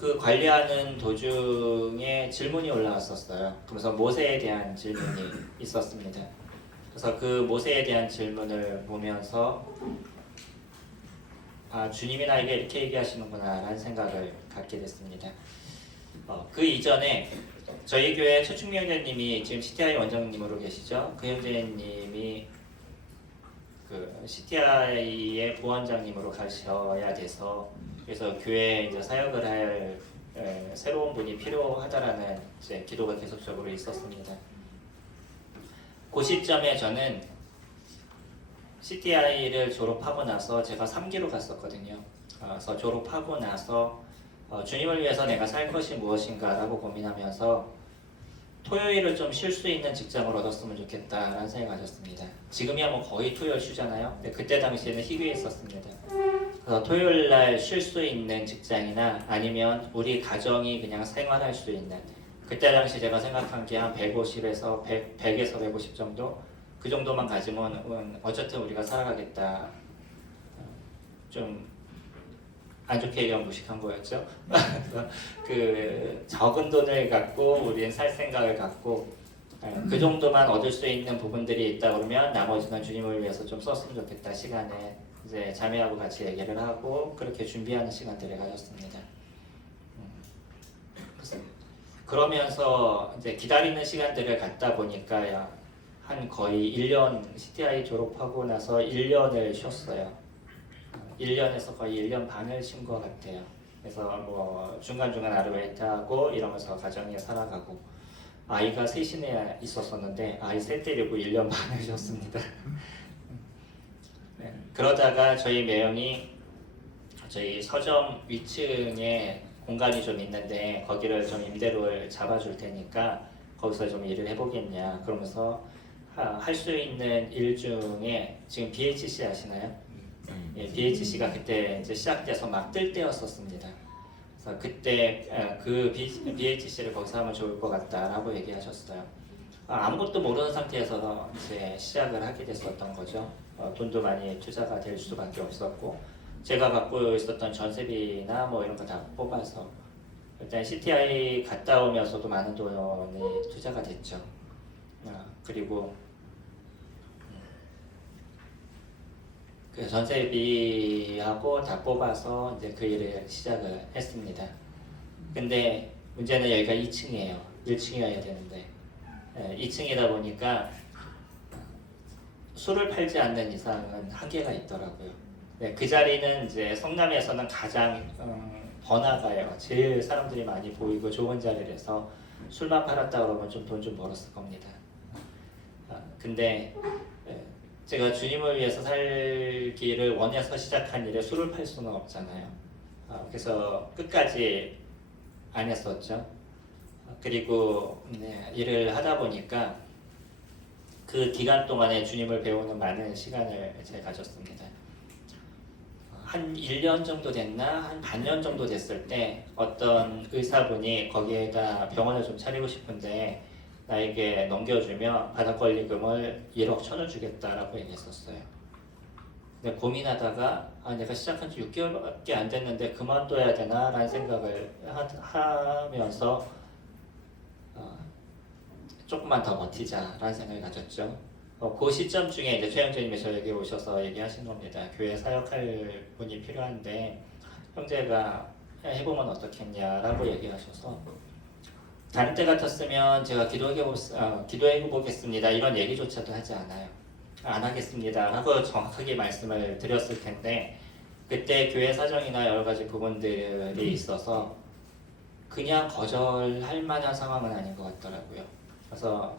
그 관리하는 도중에 질문이 올라왔었어요. 그래서 모세에 대한 질문이 있었습니다. 그래서 그 모세에 대한 질문을 보면서 주님이 나에게 이렇게 얘기하시는구나 라는 생각을 갖게 됐습니다. 그 이전에 저희 교회 최충미 형제님이 지금 CTI 원장님으로 계시죠. 그 형제님이 그 CTI의 부원장님으로 가셔야 돼서 그래서 교회에 이제 사역을 할 새로운 분이 필요하다라는 이제 기도가 계속적으로 있었습니다. 그 시점에 저는 CTI를 졸업하고 나서 제가 3기로 갔었거든요. 그래서 졸업하고 나서 주님을 위해서 내가 살 것이 무엇인가라고 고민하면서 토요일을 좀 쉴 수 있는 직장을 얻었으면 좋겠다라는 생각을 가졌습니다. 지금이야 뭐 거의 토요일 쉬잖아요. 근데 그때 당시에는 희귀에 있었습니다. 그래서 토요일 날 쉴 수 있는 직장이나 아니면 우리 가정이 그냥 생활할 수 있는 그때 당시 제가 생각한 게 한 150에서 100에서 150 정도 그 정도만 가지면 어쨌든 우리가 살아가겠다. 좀 안 좋게 얘기하면 무식한 거였죠. 그 적은 돈을 갖고 우리는 살 생각을 갖고 그 정도만 얻을 수 있는 부분들이 있다 그러면 나머지는 주님을 위해서 좀 썼으면 좋겠다. 시간에 이제 자매하고 같이 얘기를 하고 그렇게 준비하는 시간들을 가졌습니다. 그러면서 이제 기다리는 시간들을 갖다 보니까 한 거의 1년 CTI 졸업하고 나서 1년을 쉬었어요. 1년에서 거의 1년 반을 쉰 것 같아요. 그래서 뭐 중간중간 아르바이트하고 이러면서 가정에 살아가고 아이가 셋이나 있었었는데 아이 셋 데리고 1년 반을 쉬었습니다. 네. 그러다가 저희 매형이 저희 서점 위층에 공간이 좀 있는데 거기를 좀 임대료를 잡아줄 테니까 거기서 좀 일을 해보겠냐 그러면서 할 수 있는 일 중에 지금 BHC 아시나요? 예, BHC가 그때 이제 시작돼서 막 뜰 때였었습니다. 그래서 그때 그 BHC를 거기서 하면 좋을 것 같다라고 얘기하셨어요. 아무것도 모르는 상태에서 이제 시작을 하게 됐었던 거죠. 돈도 많이 투자가 될 수밖에 없었고 제가 갖고 있었던 전세비나 뭐 이런 거 다 뽑아서 일단 CTI 갔다 오면서도 많은 돈이 투자가 됐죠. 그리고 그 전세비하고 다 뽑아서 이제 그 일을 시작을 했습니다. 근데 문제는 여기가 2층이에요. 1층이어야 되는데 2층이다 보니까 술을 팔지 않는 이상은 한계가 있더라고요. 네, 그 자리는 이제 성남에서는 가장 번화가예요. 제일 사람들이 많이 보이고 좋은 자리라서 술만 팔았다 그러면 좀 돈 좀 벌었을 겁니다. 근데 제가 주님을 위해서 살기를 원해서 시작한 일에 술을 팔 수는 없잖아요. 그래서 끝까지 안 했었죠. 그리고 일을 하다 보니까 그 기간 동안에 주님을 배우는 많은 시간을 제가 가졌습니다. 한 1년 정도 됐나? 한 반년 정도 됐을 때 어떤 의사분이 거기에다 병원을 좀 차리고 싶은데 나에게 넘겨주면 바닥권리금을 1억 1천을 주겠다라고 얘기했었어요. 근데 고민하다가 내가 시작한 지 6개월밖에 안 됐는데 그만둬야 되나? 라는 생각을 하면서 조금만 더 버티자라는 생각을 가졌죠. 그 시점 중에 이제 최영재님이 저에게 오셔서 얘기하신 겁니다. 교회 사역할 분이 필요한데 형제가 해보면 어떻겠냐라고 얘기하셔서 다른 때 같았으면 제가 기도해 보겠습니다 이런 얘기조차도 하지 않아요. 안 하겠습니다 하고 정확하게 말씀을 드렸을 텐데 그때 교회 사정이나 여러 가지 부분들이 있어서 그냥 거절할 만한 상황은 아닌 것 같더라고요. 그래서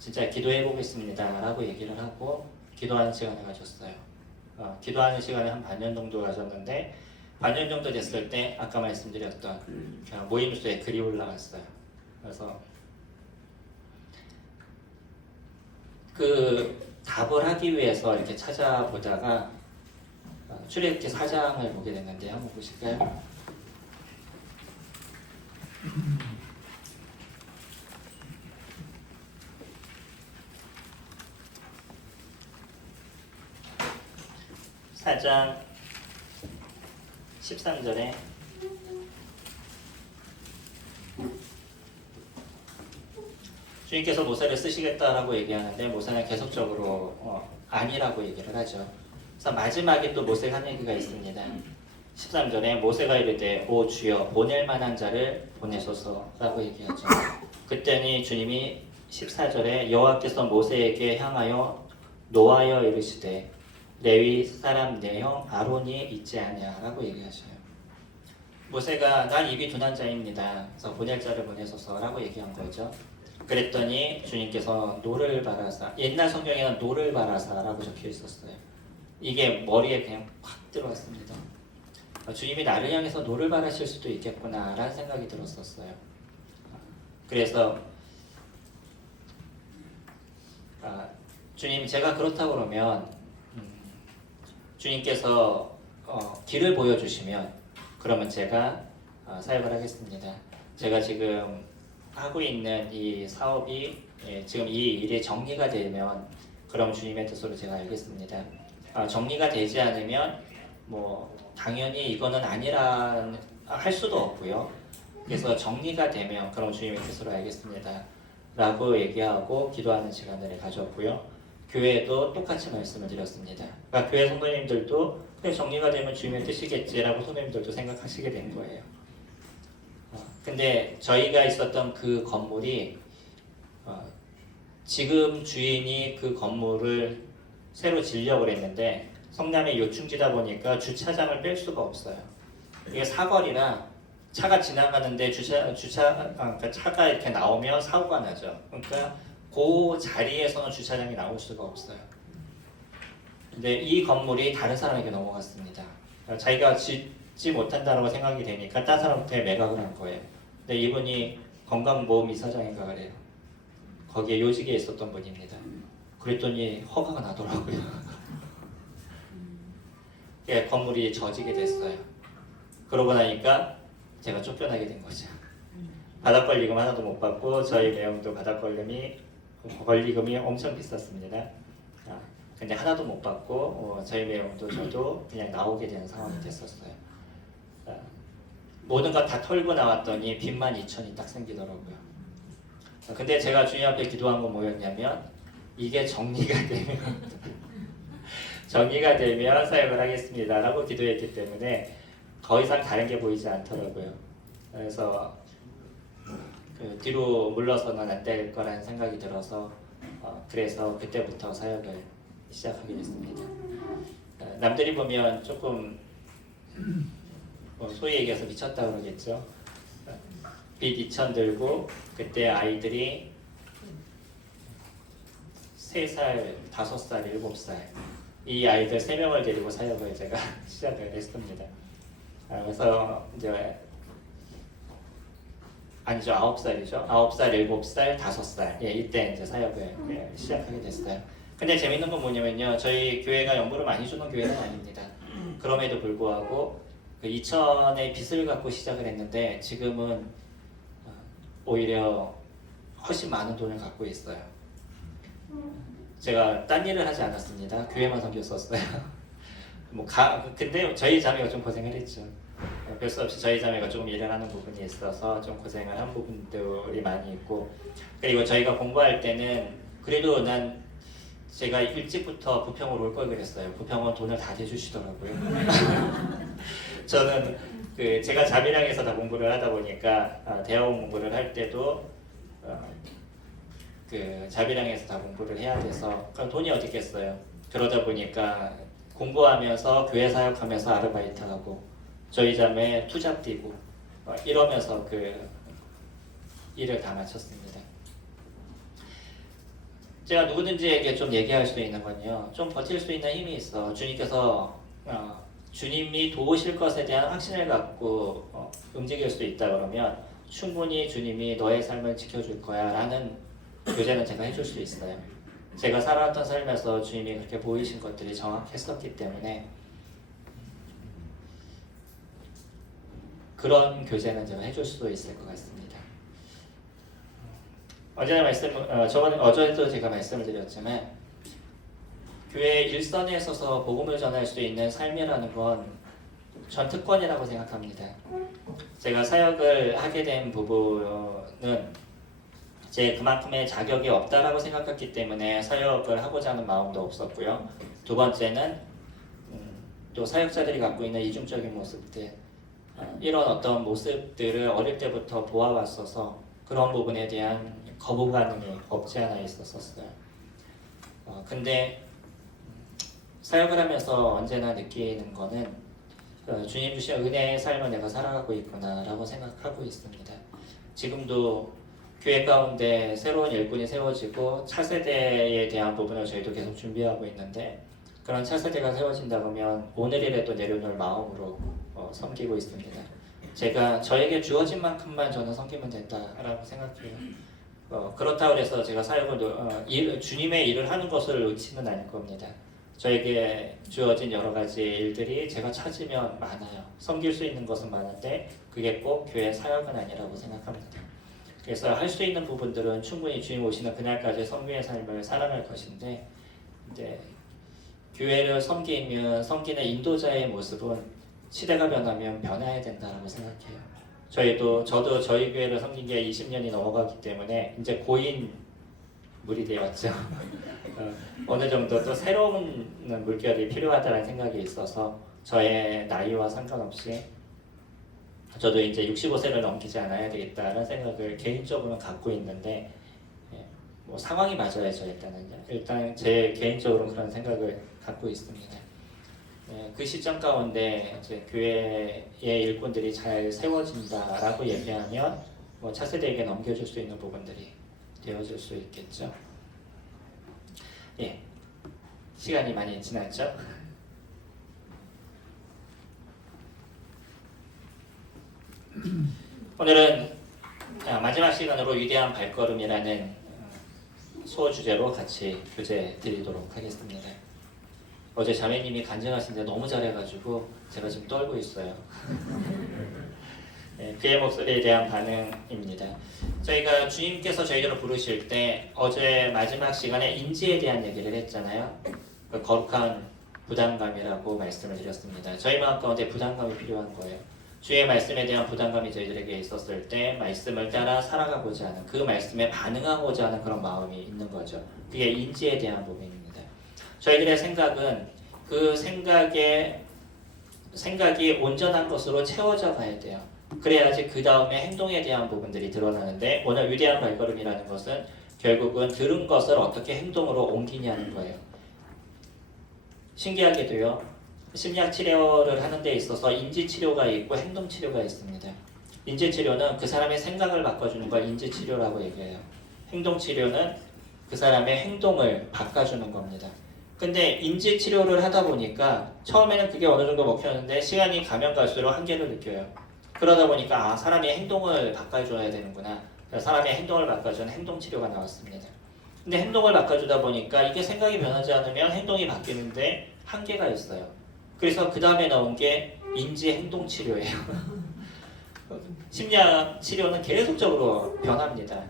진짜 기도해 보겠습니다 라고 얘기를 하고 기도하는 시간을 가졌어요. 기도하는 시간을 한 반년 정도 가졌는데 반년 정도 됐을 때 아까 말씀드렸던 모임수에 글이 올라갔어요. 그래서 그 답을 하기 위해서 이렇게 찾아보다가 출애굽기 4장을 보게 됐는데 한번 보실까요? (4장) 13절에 주님께서 모세를 쓰시겠다라고 얘기하는데 모세는 계속적으로 아니라고 얘기를 하죠. 그래서 마지막에 또 모세가 한 얘기가 있습니다. 13절에 모세가 이르되 오 주여 보낼 만한 자를 보내소서라고 얘기하죠. 그때니 주님이 14절에 여호와께서 모세에게 향하여 노하여 이르시되 레위 사람 내 형 아론이 있지 아니하라고 얘기하셔요. 모세가 난 입이 둔한 자입니다. 그래서 보낼 자를 보내소서라고 얘기한 거죠. 그랬더니 주님께서 노를 바라사, 옛날 성경에는 노를 바라사라고 적혀 있었어요. 이게 머리에 그냥 팍 들어왔습니다. 주님이 나를 향해서 노를 바라실 수도 있겠구나 라는 생각이 들었었어요. 그래서 주님 제가 그렇다고 그러면 주님께서 길을 보여주시면 그러면 제가 사역을 하겠습니다. 제가 지금 하고 있는 이 사업이 지금 이 일이 정리가 되면 그럼 주님의 뜻으로 제가 알겠습니다. 정리가 되지 않으면 뭐 당연히 이거는 아니라 할 수도 없고요. 그래서 정리가 되면 그럼 주님의 뜻으로 알겠습니다. 라고 얘기하고 기도하는 시간을 가졌고요. 교회에도 똑같이 말씀을 드렸습니다. 그러니까 교회 성도님들도 그래 정리가 되면 주님의 뜻이겠지라고 성도님들도 생각하시게 된 거예요. 근데 저희가 있었던 그 건물이 지금 주인이 그 건물을 새로 지으려고 했는데 성남의 요충지다 보니까 주차장을 뺄 수가 없어요. 이게 사거리라 차가 지나가는데 그러니까 차가 이렇게 나오면 사고가 나죠. 그러니까 그 자리에서는 주차장이 나올 수가 없어요. 근데 이 건물이 다른 사람에게 넘어갔습니다. 자기가 짓지 못한다고 생각이 되니까 다른 사람한테 매각을 한 거예요. 근데 이분이 건강보험이사장인가 그래요. 거기에 요직에 있었던 분입니다. 그랬더니 허가가 나더라고요. 건물이 저지게 됐어요. 그러고 나니까 제가 쫓겨나게 된 거죠. 바닥권리금 하나도 못 받고 저희 매형도 권리금이 엄청 비쌌습니다. 근데 하나도 못 받고 저희 매형도 저도 그냥 나오게 되는 상황이 됐었어요. 모든 것 다 털고 나왔더니 빚만 2천이 딱 생기더라고요. 근데 제가 주님 앞에 기도한 건 뭐였냐면 이게 정리가 되면 사역을 하겠습니다 라고 기도했기 때문에 더 이상 다른 게 보이지 않더라고요. 그래서 뒤로 물러서는 안 될 거라는 생각이 들어서 그래서 그때부터 사역을 시작하게 됐습니다. 남들이 보면 조금 소위 얘기해서 미쳤다 그러겠죠. 빚 2천 들고 그때 아이들이 3살, 5살, 7살 이 아이들 3명을 데리고 사역을 제가 시작을 했습니다. 그래서 이제 아니죠 9살이죠. 9살, 7살, 5살 이때 이제 사역을 시작하게 됐어요. 근데 재밌는 건 뭐냐면요. 저희 교회가 연구를 많이 주는 교회는 아닙니다. 그럼에도 불구하고 그 2천의 빚을 갖고 시작을 했는데 지금은 오히려 훨씬 많은 돈을 갖고 있어요. 제가 딴 일을 하지 않았습니다. 교회만 섬겼었어요. 근데 저희 자매가 좀 고생을 했죠. 별 수 없이 저희 자매가 조금 일을 하는 부분이 있어서 좀 고생을 한 부분들이 많이 있고 그리고 저희가 공부할 때는 그래도 제가 일찍부터 부평으로 올 걸 그랬어요. 부평은 돈을 다 대주시더라고요. 저는 제가 자비랑에서 다 공부를 하다 보니까 대학원 공부를 할 때도 자비랑에서 다 공부를 해야 돼서 그럼 돈이 어디 있겠어요. 그러다 보니까 공부하면서 교회 사역하면서 아르바이트하고 저희 자매 투잡 뛰고 이러면서 일을 다 마쳤습니다. 제가 누구든지에게 좀 얘기할 수 있는 건요. 좀 버틸 수 있는 힘이 있어. 주님께서 주님이 도우실 것에 대한 확신을 갖고 움직일 수 있다 그러면 충분히 주님이 너의 삶을 지켜줄 거야 라는 교제는 제가 해줄 수 있어요. 제가 살아왔던 삶에서 주님이 그렇게 보이신 것들이 정확했었기 때문에 그런 교제는 제가 해줄 수도 있을 것 같습니다. 어제도 제가 말씀을 드렸지만 교회 일선에 서서 복음을 전할 수 있는 삶이라는 건 전 특권이라고 생각합니다. 제가 사역을 하게 된 부분은 제 그만큼의 자격이 없다라고 생각했기 때문에 사역을 하고자 하는 마음도 없었고요. 두 번째는 또 사역자들이 갖고 있는 이중적인 모습들, 이런 어떤 모습들을 어릴 때부터 보아왔어서 그런 부분에 대한 거부감이 없지 않아 있었어요. 근데 사역을 하면서 언제나 느끼는 거는 주님 주신 은혜의 삶을 내가 살아가고 있구나라고 생각하고 있습니다. 지금도 교회 가운데 새로운 일꾼이 세워지고 차세대에 대한 부분을 저희도 계속 준비하고 있는데, 그런 차세대가 세워진다 보면 오늘이라도 내려놓을 마음으로 섬기고 있습니다. 제가 저에게 주어진 만큼만 저는 섬기면 된다라고 생각해요. 그렇다고 해서 제가 사역을 주님의 일을 하는 것을 놓치는 않을 겁니다. 저에게 주어진 여러 가지 일들이 제가 찾으면 많아요. 섬길 수 있는 것은 많은데 그게 꼭 교회 사역은 아니라고 생각합니다. 그래서 할 수 있는 부분들은 충분히 주님 오시는 그날까지 섬기의 삶을 살아갈 것인데, 이제 교회를 섬기는 인도자의 모습은 시대가 변하면 변해야 된다고 생각해요. 저도 저희 교회를 섬긴 게 20년이 넘어가기 때문에 이제 고인물이 되었죠. 어느 정도 또 새로운 물결이 필요하다는 생각이 있어서 저의 나이와 상관없이 저도 이제 65세를 넘기지 않아야 되겠다는 생각을 개인적으로는 갖고 있는데, 뭐 상황이 맞아야죠. 일단 제 개인적으로 그런 생각을 갖고 있습니다. 그 시점 가운데 이제 교회의 일꾼들이 잘 세워진다라고 얘기하면 뭐 차세대에게 넘겨줄 수 있는 부분들이 되어질 수 있겠죠. 시간이 많이 지났죠. 오늘은 마지막 시간으로 위대한 발걸음이라는 소주제로 같이 교제 드리도록 하겠습니다. 어제 자매님이 간증하신데 너무 잘해가지고 제가 지금 떨고 있어요. 그의 목소리에 대한 반응입니다. 저희가 주님께서 저희들을 부르실 때 어제 마지막 시간에 인지에 대한 얘기를 했잖아요. 그 거룩한 부담감이라고 말씀을 드렸습니다. 저희 마음 가운데 부담감이 필요한 거예요. 주의 말씀에 대한 부담감이 저희들에게 있었을 때 말씀을 따라 살아가고자 하는, 그 말씀에 반응하고자 하는 그런 마음이 있는 거죠. 그게 인지에 대한 부분입니다. 저희들의 생각은 그 생각이 온전한 것으로 채워져 가야 돼요. 그래야지 그 다음에 행동에 대한 부분들이 드러나는데, 오늘 위대한 발걸음이라는 것은 결국은 들은 것을 어떻게 행동으로 옮기냐는 거예요. 신기하게도요, 심리학 치료를 하는 데 있어서 인지 치료가 있고 행동 치료가 있습니다. 인지 치료는 그 사람의 생각을 바꿔주는 걸 인지 치료라고 얘기해요. 행동 치료는 그 사람의 행동을 바꿔주는 겁니다. 근데 인지 치료를 하다 보니까 처음에는 그게 어느 정도 먹혔는데 시간이 가면 갈수록 한계를 느껴요. 그러다 보니까 사람이 행동을 바꿔줘야 되는구나. 사람의 행동을 바꿔주는 행동 치료가 나왔습니다. 근데 행동을 바꿔주다 보니까 이게 생각이 변하지 않으면 행동이 바뀌는데 한계가 있어요. 그래서 그 다음에 나온 게 인지 행동 치료예요. 심리학 치료는 계속적으로 변합니다.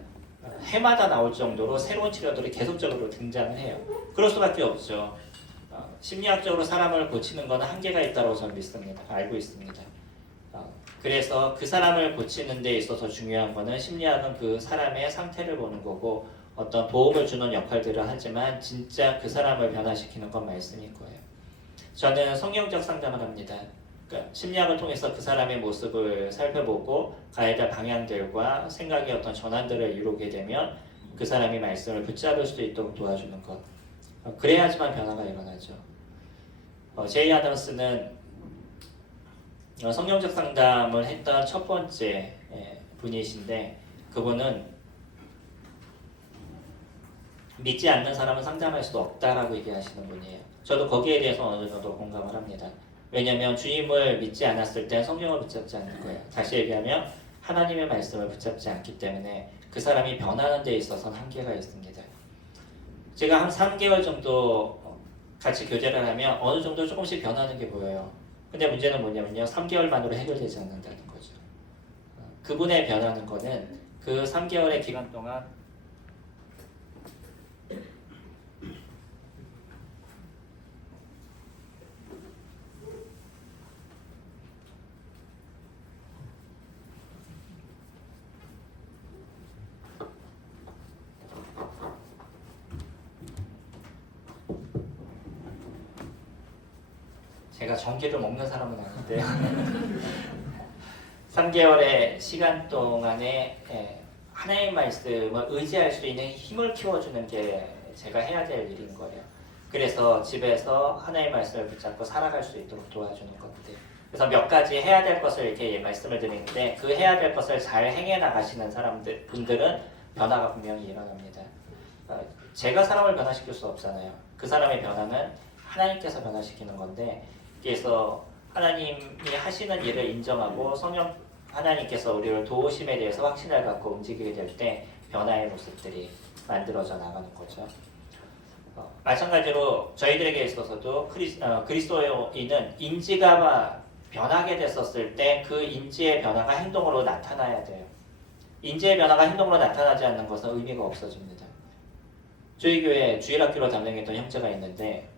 해마다 나올 정도로 새로운 치료들이 계속적으로 등장을 해요. 그럴 수밖에 없죠. 심리학적으로 사람을 고치는 것은 한계가 있다고 저는 믿습니다. 알고 있습니다. 그래서 그 사람을 고치는 데 있어서 중요한 것은 심리학은 그 사람의 상태를 보는 거고 어떤 도움을 주는 역할들을 하지만 진짜 그 사람을 변화시키는 건 말씀일 거예요. 저는 성경적 상담을 합니다. 그러니까 심리학을 통해서 그 사람의 모습을 살펴보고 가야 될 방향들과 생각의 어떤 전환들을 이루게 되면 그 사람이 말씀을 붙잡을 수 있도록 도와주는 것. 그래야지만 변화가 일어나죠. 제이 아담스는 성경적 상담을 했던 첫 번째 분이신데, 그분은 믿지 않는 사람은 상담할 수도 없다라고 얘기하시는 분이에요. 저도 거기에 대해서 어느 정도 공감을 합니다. 왜냐하면 주님을 믿지 않았을 때 성경을 붙잡지 않는 거예요. 다시 얘기하면 하나님의 말씀을 붙잡지 않기 때문에 그 사람이 변하는 데 있어서는 한계가 있습니다. 제가 한 3개월 정도 같이 교제를 하면 어느 정도 조금씩 변하는 게 보여요. 근데 문제는 뭐냐면요, 3개월 만으로 해결되지 않는다는 거죠. 그분의 변하는 거는 그 3개월의 기간 동안 제가 전기를 먹는 사람은 아닌데 3개월의 시간 동안에 하나님 말씀을 의지할 수 있는 힘을 키워주는 게 제가 해야 될 일인 거예요. 그래서 집에서 하나님 말씀을 붙잡고 살아갈 수 있도록 도와주는 것들. 그래서 몇 가지 해야 될 것을 이렇게 말씀을 드리는데 그 해야 될 것을 잘 행해 나가시는 분들은 변화가 분명히 일어납니다. 제가 사람을 변화시킬 수 없잖아요. 그 사람의 변화는 하나님께서 변화시키는 건데, 그래서 하나님이 하시는 일을 인정하고 성령 하나님께서 우리를 도우심에 대해서 확신을 갖고 움직이게 될 때 변화의 모습들이 만들어져 나가는 거죠. 마찬가지로 저희들에게 있어서도 그리스도인은 인지가 변하게 됐었을 때 그 인지의 변화가 행동으로 나타나야 돼요. 인지의 변화가 행동으로 나타나지 않는 것은 의미가 없어집니다. 저희 교회 주일학교로 담당했던 형제가 있는데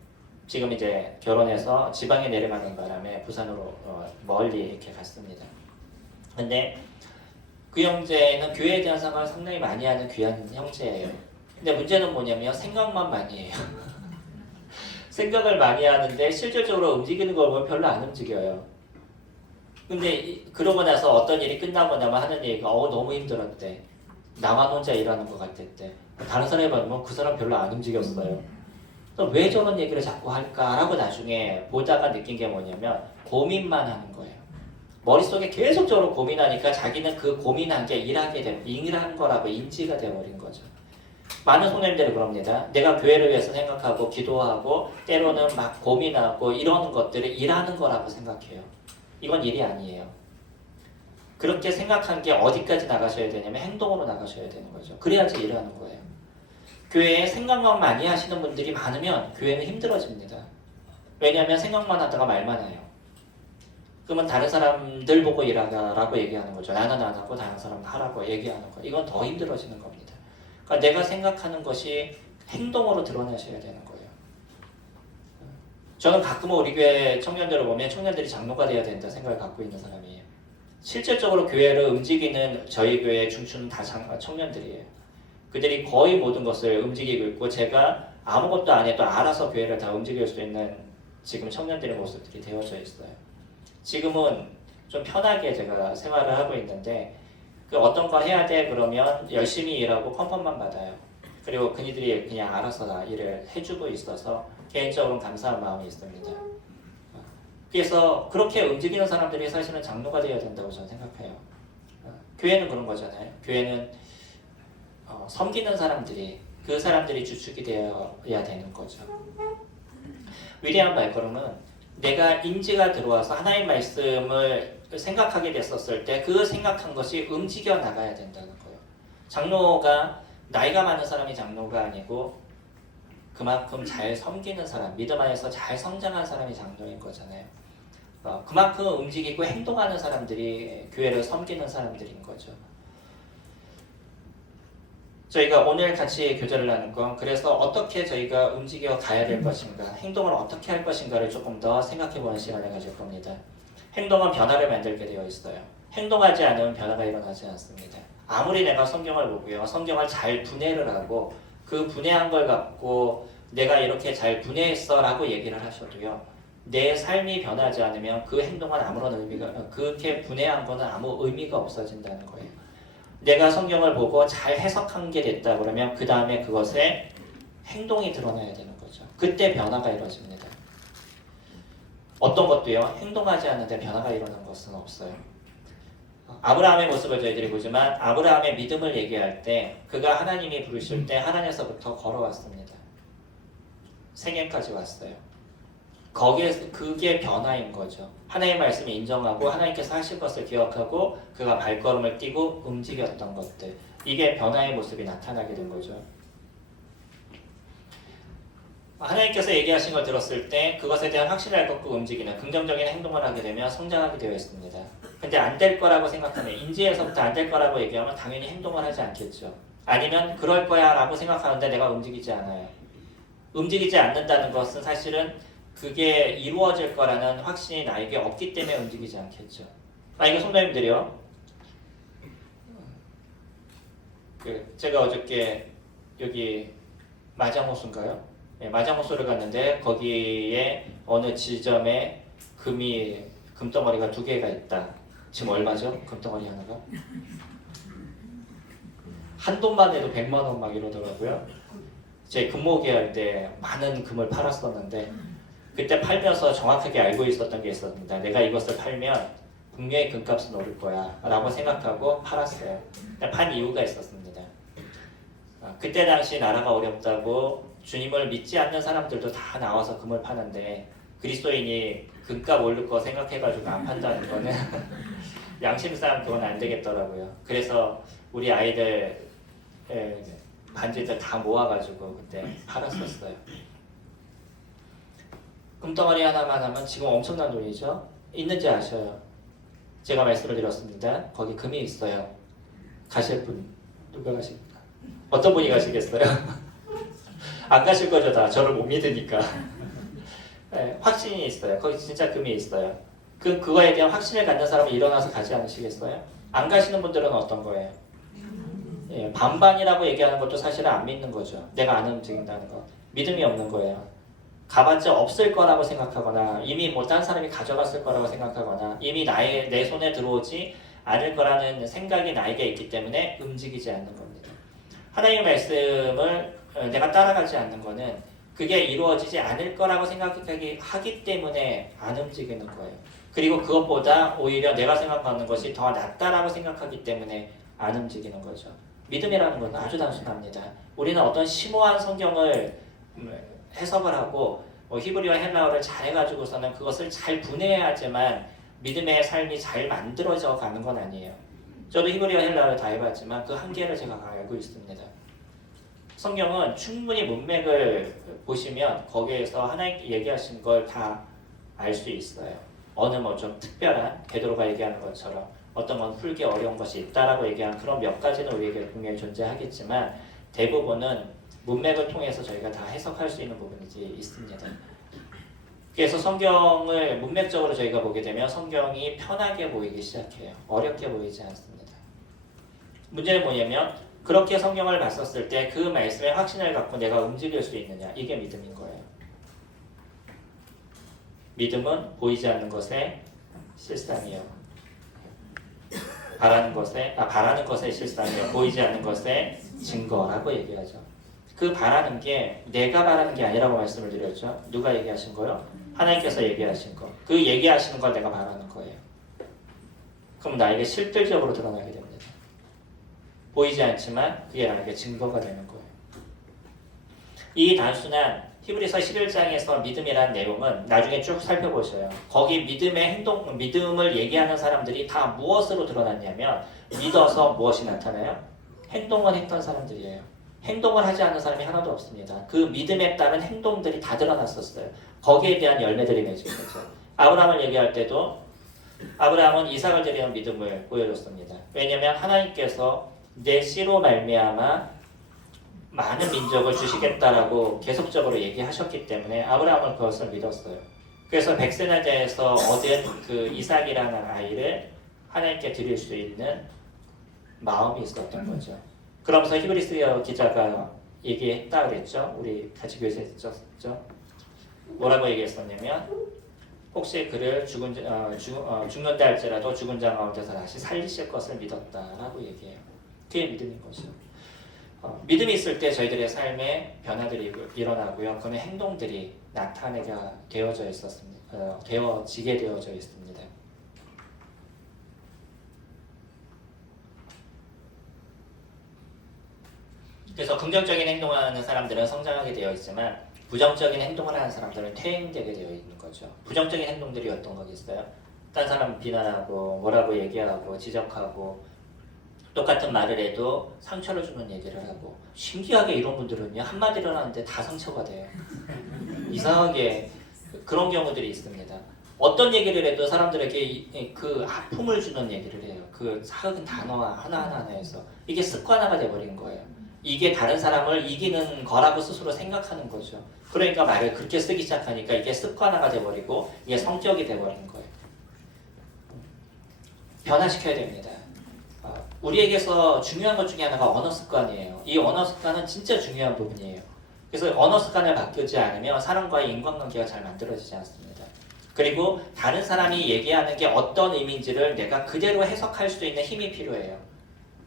지금 이제 결혼해서 지방에 내려가는 바람에 부산으로 멀리 이렇게 갔습니다. 근데 그 형제는 교회에 대한 생각을 상당히 많이 하는 귀한 형제예요. 근데 문제는 뭐냐면 생각만 많이 해요. 생각을 많이 하는데 실질적으로 움직이는 걸 보면 별로 안 움직여요. 근데 그러고 나서 어떤 일이 끝나고 나면 하는 얘기가 너무 힘들었대. 나만 혼자 일하는 것 같았대. 다른 사람이 보면 그 사람 별로 안 움직였어요. 왜 저런 얘기를 자꾸 할까라고 나중에 보다가 느낀 게 뭐냐면 고민만 하는 거예요. 머릿속에 계속적으로 고민하니까 자기는 그 고민한 게 일한 거라고 인지가 되어버린 거죠. 많은 성도님들이 그럽니다. 내가 교회를 위해서 생각하고 기도하고 때로는 막 고민하고 이러는 것들을 일하는 거라고 생각해요. 이건 일이 아니에요. 그렇게 생각한 게 어디까지 나가셔야 되냐면 행동으로 나가셔야 되는 거죠. 그래야지 일하는 거예요. 교회에 생각만 많이 하시는 분들이 많으면 교회는 힘들어집니다. 왜냐하면 생각만 하다가 말만 해요. 그러면 다른 사람들 보고 일하라고 얘기하는 거죠. 나는 안 하고 다른 사람은 하라고 얘기하는 거. 이건 더 힘들어지는 겁니다. 그러니까 내가 생각하는 것이 행동으로 드러나셔야 되는 거예요. 저는 가끔 우리 교회 청년들을 보면 청년들이 장로가 되어야 된다 생각을 갖고 있는 사람이에요. 실질적으로 교회를 움직이는 저희 교회 중추는 다 청년들이에요. 그들이 거의 모든 것을 움직이고 있고 제가 아무것도 안 해도 알아서 교회를 다 움직일 수 있는 지금 청년들의 모습들이 되어져 있어요. 지금은 좀 편하게 제가 생활을 하고 있는데 그 어떤 거 해야 돼 그러면 열심히 일하고 컨펌만 받아요. 그리고 그니들이 그냥 알아서 다 일을 해주고 있어서 개인적으로 감사한 마음이 있습니다. 그래서 그렇게 움직이는 사람들이 사실은 장로가 되어야 된다고 저는 생각해요. 교회는 그런 거잖아요. 교회는 섬기는 사람들이 그 사람들이 주축이 되어야 되는 거죠. 위대한 발걸음은 내가 인지가 들어와서 하나님의 말씀을 생각하게 됐었을 때 그 생각한 것이 움직여 나가야 된다는 거예요. 장로가 나이가 많은 사람이 장로가 아니고 그만큼 잘 섬기는 사람, 믿음 안에서 잘 성장한 사람이 장로인 거잖아요. 그만큼 움직이고 행동하는 사람들이 교회를 섬기는 사람들인 거죠. 저희가 오늘 같이 교제를 하는 건 그래서 어떻게 저희가 움직여 가야 될 것인가, 행동을 어떻게 할 것인가를 조금 더 생각해보는 시간을 가질 겁니다. 행동은 변화를 만들게 되어 있어요. 행동하지 않으면 변화가 일어나지 않습니다. 아무리 내가 성경을 보고요, 성경을 잘 분해를 하고 그 분해한 걸 갖고 내가 이렇게 잘 분해했어 라고 얘기를 하셔도요, 내 삶이 변하지 않으면 그 행동은 아무런 의미가, 그렇게 분해한 거는 아무 의미가 없어진다는 거예요. 내가 성경을 보고 잘 해석한 게 됐다 그러면 그 다음에 그것에 행동이 드러나야 되는 거죠. 그때 변화가 이루어집니다. 어떤 것도요, 행동하지 않는데 변화가 일어난 것은 없어요. 아브라함의 모습을 저희들이 보지만 아브라함의 믿음을 얘기할 때 그가 하나님이 부르실 때 하나님에서부터 걸어왔습니다. 세겜까지 왔어요. 거기에서 그게 변화인 거죠. 하나님의 말씀을 인정하고 하나님께서 하실 것을 기억하고 그가 발걸음을 띄고 움직였던 것들, 이게 변화의 모습이 나타나게 된 거죠. 하나님께서 얘기하신 걸 들었을 때 그것에 대한 확신을 갖고 움직이는 긍정적인 행동을 하게 되면 성장하게 되어 있습니다. 근데 안 될 거라고 생각하면, 인지에서부터 안 될 거라고 얘기하면 당연히 행동을 하지 않겠죠. 아니면 그럴 거야 라고 생각하는데 내가 움직이지 않아요. 움직이지 않는다는 것은 사실은 그게 이루어질 거라는 확신이 나에게 없기 때문에 움직이지 않겠죠. 이거 성도님들이요, 제가 어저께 여기 마장호수인가요? 네, 마장호수를 갔는데 거기에 어느 지점에 금덩어리가 2개가 있다. 지금 얼마죠? 금덩어리 하나가? 한 돈만 해도 100만 원 막 이러더라고요. 제 금모기 할 때 많은 금을 팔았었는데 그때 팔면서 정확하게 알고 있었던 게 있었습니다. 내가 이것을 팔면 분명히 금값은 오를 거야 라고 생각하고 팔았어요. 판 이유가 있었습니다. 그때 당시 나라가 어렵다고 주님을 믿지 않는 사람들도 다 나와서 금을 파는데 그리스도인이 금값 오를 거 생각해가지고 안 판다는 거는 양심상 그건 안 되겠더라고요. 그래서 우리 아이들 반지들 다 모아가지고 그때 팔았었어요. 금덩어리 하나만 하면 지금 엄청난 돈이죠. 있는지 아셔요? 제가 말씀을 드렸습니다. 거기 금이 있어요. 가실 분 누가 가십니까? 어떤 분이 가시겠어요? 안 가실 거죠. 다 저를 못 믿으니까. 네, 확신이 있어요. 거기 진짜 금이 있어요. 그거에 대한 확신을 갖는 사람은 일어나서 가지 않으시겠어요? 안 가시는 분들은 어떤 거예요? 예, 반반이라고 얘기하는 것도 사실은 안 믿는 거죠. 내가 안 움직인다는 거. 믿음이 없는 거예요. 가봤자 없을 거라고 생각하거나 이미 뭐 딴 사람이 가져갔을 거라고 생각하거나 이미 내 손에 들어오지 않을 거라는 생각이 나에게 있기 때문에 움직이지 않는 겁니다. 하나님의 말씀을 내가 따라가지 않는 거는 그게 이루어지지 않을 거라고 생각하기 때문에 안 움직이는 거예요. 그리고 그것보다 오히려 내가 생각하는 것이 더 낫다라고 생각하기 때문에 안 움직이는 거죠. 믿음이라는 건 아주 단순합니다. 우리는 어떤 심오한 성경을 해석을 하고 히브리어 헬라어를 잘해가지고서는 그것을 잘 분해해야지만 믿음의 삶이 잘 만들어져 가는 건 아니에요. 저도 히브리어 헬라어를 다 해봤지만 그 한계를 제가 알고 있습니다. 성경은 충분히 문맥을 보시면 거기에서 하나님 얘기하신 걸 다 알 수 있어요. 어느 뭐 좀 특별한 베드로가 얘기하는 것처럼 어떤 건 풀기 어려운 것이 있다라고 얘기한 그런 몇 가지는 우리에게 분명히 존재하겠지만 대부분은 문맥을 통해서 저희가 다 해석할 수 있는 부분이 있습니다. 그래서 성경을 문맥적으로 저희가 보게 되면 성경이 편하게 보이기 시작해요. 어렵게 보이지 않습니다. 문제는 뭐냐면 그렇게 성경을 봤었을 때 그 말씀에 확신을 갖고 내가 움직일 수 있느냐, 이게 믿음인 거예요. 믿음은 보이지 않는 것의 실상이요. 바라는 것의 실상이요. 보이지 않는 것의 증거라고 얘기하죠. 그 바라는 게 내가 바라는 게 아니라고 말씀을 드렸죠. 누가 얘기하신 거요? 하나님께서 얘기하신 거. 그 얘기하시는 걸 내가 바라는 거예요. 그럼 나에게 실질적으로 드러나게 됩니다. 보이지 않지만 그게 나에게 증거가 되는 거예요. 이 단순한 히브리서 11장에서 믿음이라는 내용은 나중에 쭉 살펴보셔요. 거기 믿음을 얘기하는 사람들이 다 무엇으로 드러났냐면 믿어서 무엇이 나타나요? 행동을 했던 사람들이에요. 행동을 하지 않는 사람이 하나도 없습니다. 그 믿음에 따른 행동들이 다 드러났었어요. 거기에 대한 열매들이 맺은 거죠. 아브라함을 얘기할 때도 아브라함은 이삭을 드리는 믿음을 보여줬습니다. 왜냐하면 하나님께서 내 씨로 말미암아 많은 민족을 주시겠다라고 계속적으로 얘기하셨기 때문에 아브라함은 그것을 믿었어요. 그래서 백세나자에서 얻은 그 이삭이라는 아이를 하나님께 드릴 수 있는 마음이 있었던 거죠. 그러면서 히브리서 기자가 얘기했다 그랬죠. 우리 같이 교회에서 했었죠. 뭐라고 얘기했었냐면 혹시 그를 죽는다 할지라도 죽은 자 가운데서 다시 살리실 것을 믿었다라고 얘기해요. 그게 믿음인 거죠. 믿음이 있을 때 저희들의 삶에 변화들이 일어나고요. 그런 행동들이 나타내게 되어져 있었습니다. 되어지게 되어져 있습니다. 그래서 긍정적인 행동을 하는 사람들은 성장하게 되어 있지만 부정적인 행동을 하는 사람들은 퇴행되게 되어 있는 거죠. 부정적인 행동들이 어떤 거겠어요? 딴 사람 비난하고 뭐라고 얘기하고 지적하고 똑같은 말을 해도 상처를 주는 얘기를 하고 신기하게 이런 분들은요 한마디를 하는데 다 상처가 돼요. 이상하게 그런 경우들이 있습니다. 어떤 얘기를 해도 사람들에게 그 아픔을 주는 얘기를 해요. 그 작은 단어 하나하나에서 이게 습관화가 돼버린 거예요. 이게 다른 사람을 이기는 거라고 스스로 생각하는 거죠. 그러니까 말을 그렇게 쓰기 시작하니까 이게 습관화가 돼버리고 이게 성격이 돼버리는 거예요. 변화시켜야 됩니다. 우리에게서 중요한 것 중에 하나가 언어 습관이에요. 이 언어 습관은 진짜 중요한 부분이에요. 그래서 언어 습관을 바꾸지 않으면 사람과의 인간관계가 잘 만들어지지 않습니다. 그리고 다른 사람이 얘기하는 게 어떤 의미인지를 내가 그대로 해석할 수 있는 힘이 필요해요.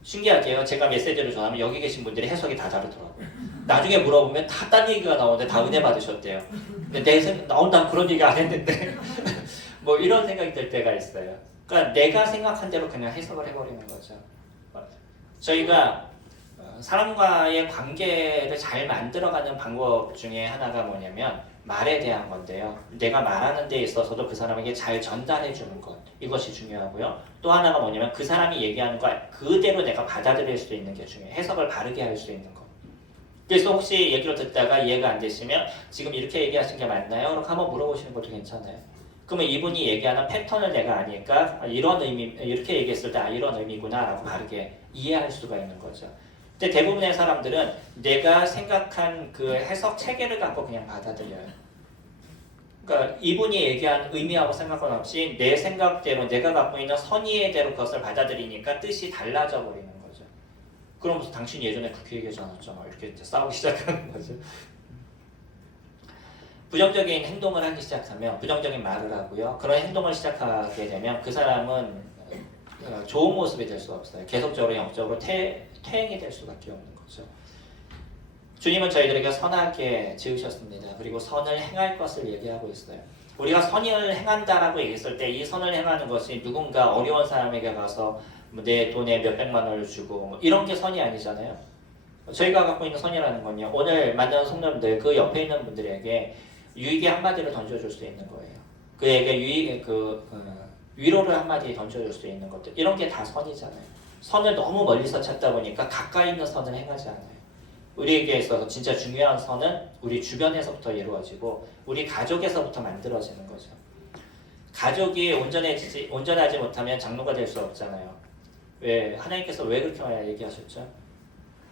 신기하게요. 제가 메시지를 전하면 여기 계신 분들이 해석이 다 다르더라고요. 나중에 물어보면 다 딴 얘기가 나오는데 다 은혜 받으셨대요. 근데 난 그런 얘기 안 했는데 뭐 이런 생각이 들 때가 있어요. 그러니까 내가 생각한 대로 그냥 해석을 해버리는 거죠. 저희가 사람과의 관계를 잘 만들어가는 방법 중에 하나가 뭐냐면 말에 대한 건데요. 내가 말하는 데 있어서도 그 사람에게 잘 전달해 주는 것, 이것이 중요하고요. 또 하나가 뭐냐면 그 사람이 얘기하는 거 그대로 내가 받아들일 수 있는 게 중요해요. 해석을 바르게 할 수 있는 것. 그래서 혹시 얘기를 듣다가 이해가 안 되시면 지금 이렇게 얘기하신 게 맞나요? 그렇게 한번 물어보시는 것도 괜찮아요. 그러면 이분이 얘기하는 패턴을 내가 아니까 이런 의미, 이렇게 얘기했을 때 이런 의미구나 라고 바르게 이해할 수가 있는 거죠. 근데 대부분의 사람들은 내가 생각한 그 해석 체계를 갖고 그냥 받아들여요. 그러니까 이분이 얘기한 의미하고 상관은 없이 내 생각대로 내가 갖고 있는 선의의대로 그것을 받아들이니까 뜻이 달라져 버리는 거죠. 그러면서 당신 예전에 그렇게 얘기하지 않았잖아. 이렇게 싸우기 시작하는 거죠. 부정적인 행동을 하기 시작하면 부정적인 말을 하고요. 그런 행동을 시작하게 되면 그 사람은 좋은 모습이 될 수 없어요. 계속적으로 영적으로 퇴행이 될 수밖에 없는 거죠. 주님은 저희들에게 선하게 지으셨습니다. 그리고 선을 행할 것을 얘기하고 있어요. 우리가 선을 행한다라고 얘기했을 때 이 선을 행하는 것이 누군가 어려운 사람에게 가서 내 돈에 몇백만 원을 주고 이런 게 선이 아니잖아요. 저희가 갖고 있는 선이라는 건요. 오늘 만나는 성도님들 그 옆에 있는 분들에게 유익의 한마디를 던져줄 수 있는 거예요. 그에게 위로를 한마디 던져줄 수 있는 것들 이런 게 다 선이잖아요. 선을 너무 멀리서 찾다 보니까 가까이 있는 선을 행하지 않아요. 우리에게 있어서 진짜 중요한 선은 우리 주변에서부터 이루어지고 우리 가족에서부터 만들어지는 거죠. 가족이 온전하지 못하면 장로가 될 수 없잖아요. 하나님께서 왜 그렇게 얘기하셨죠?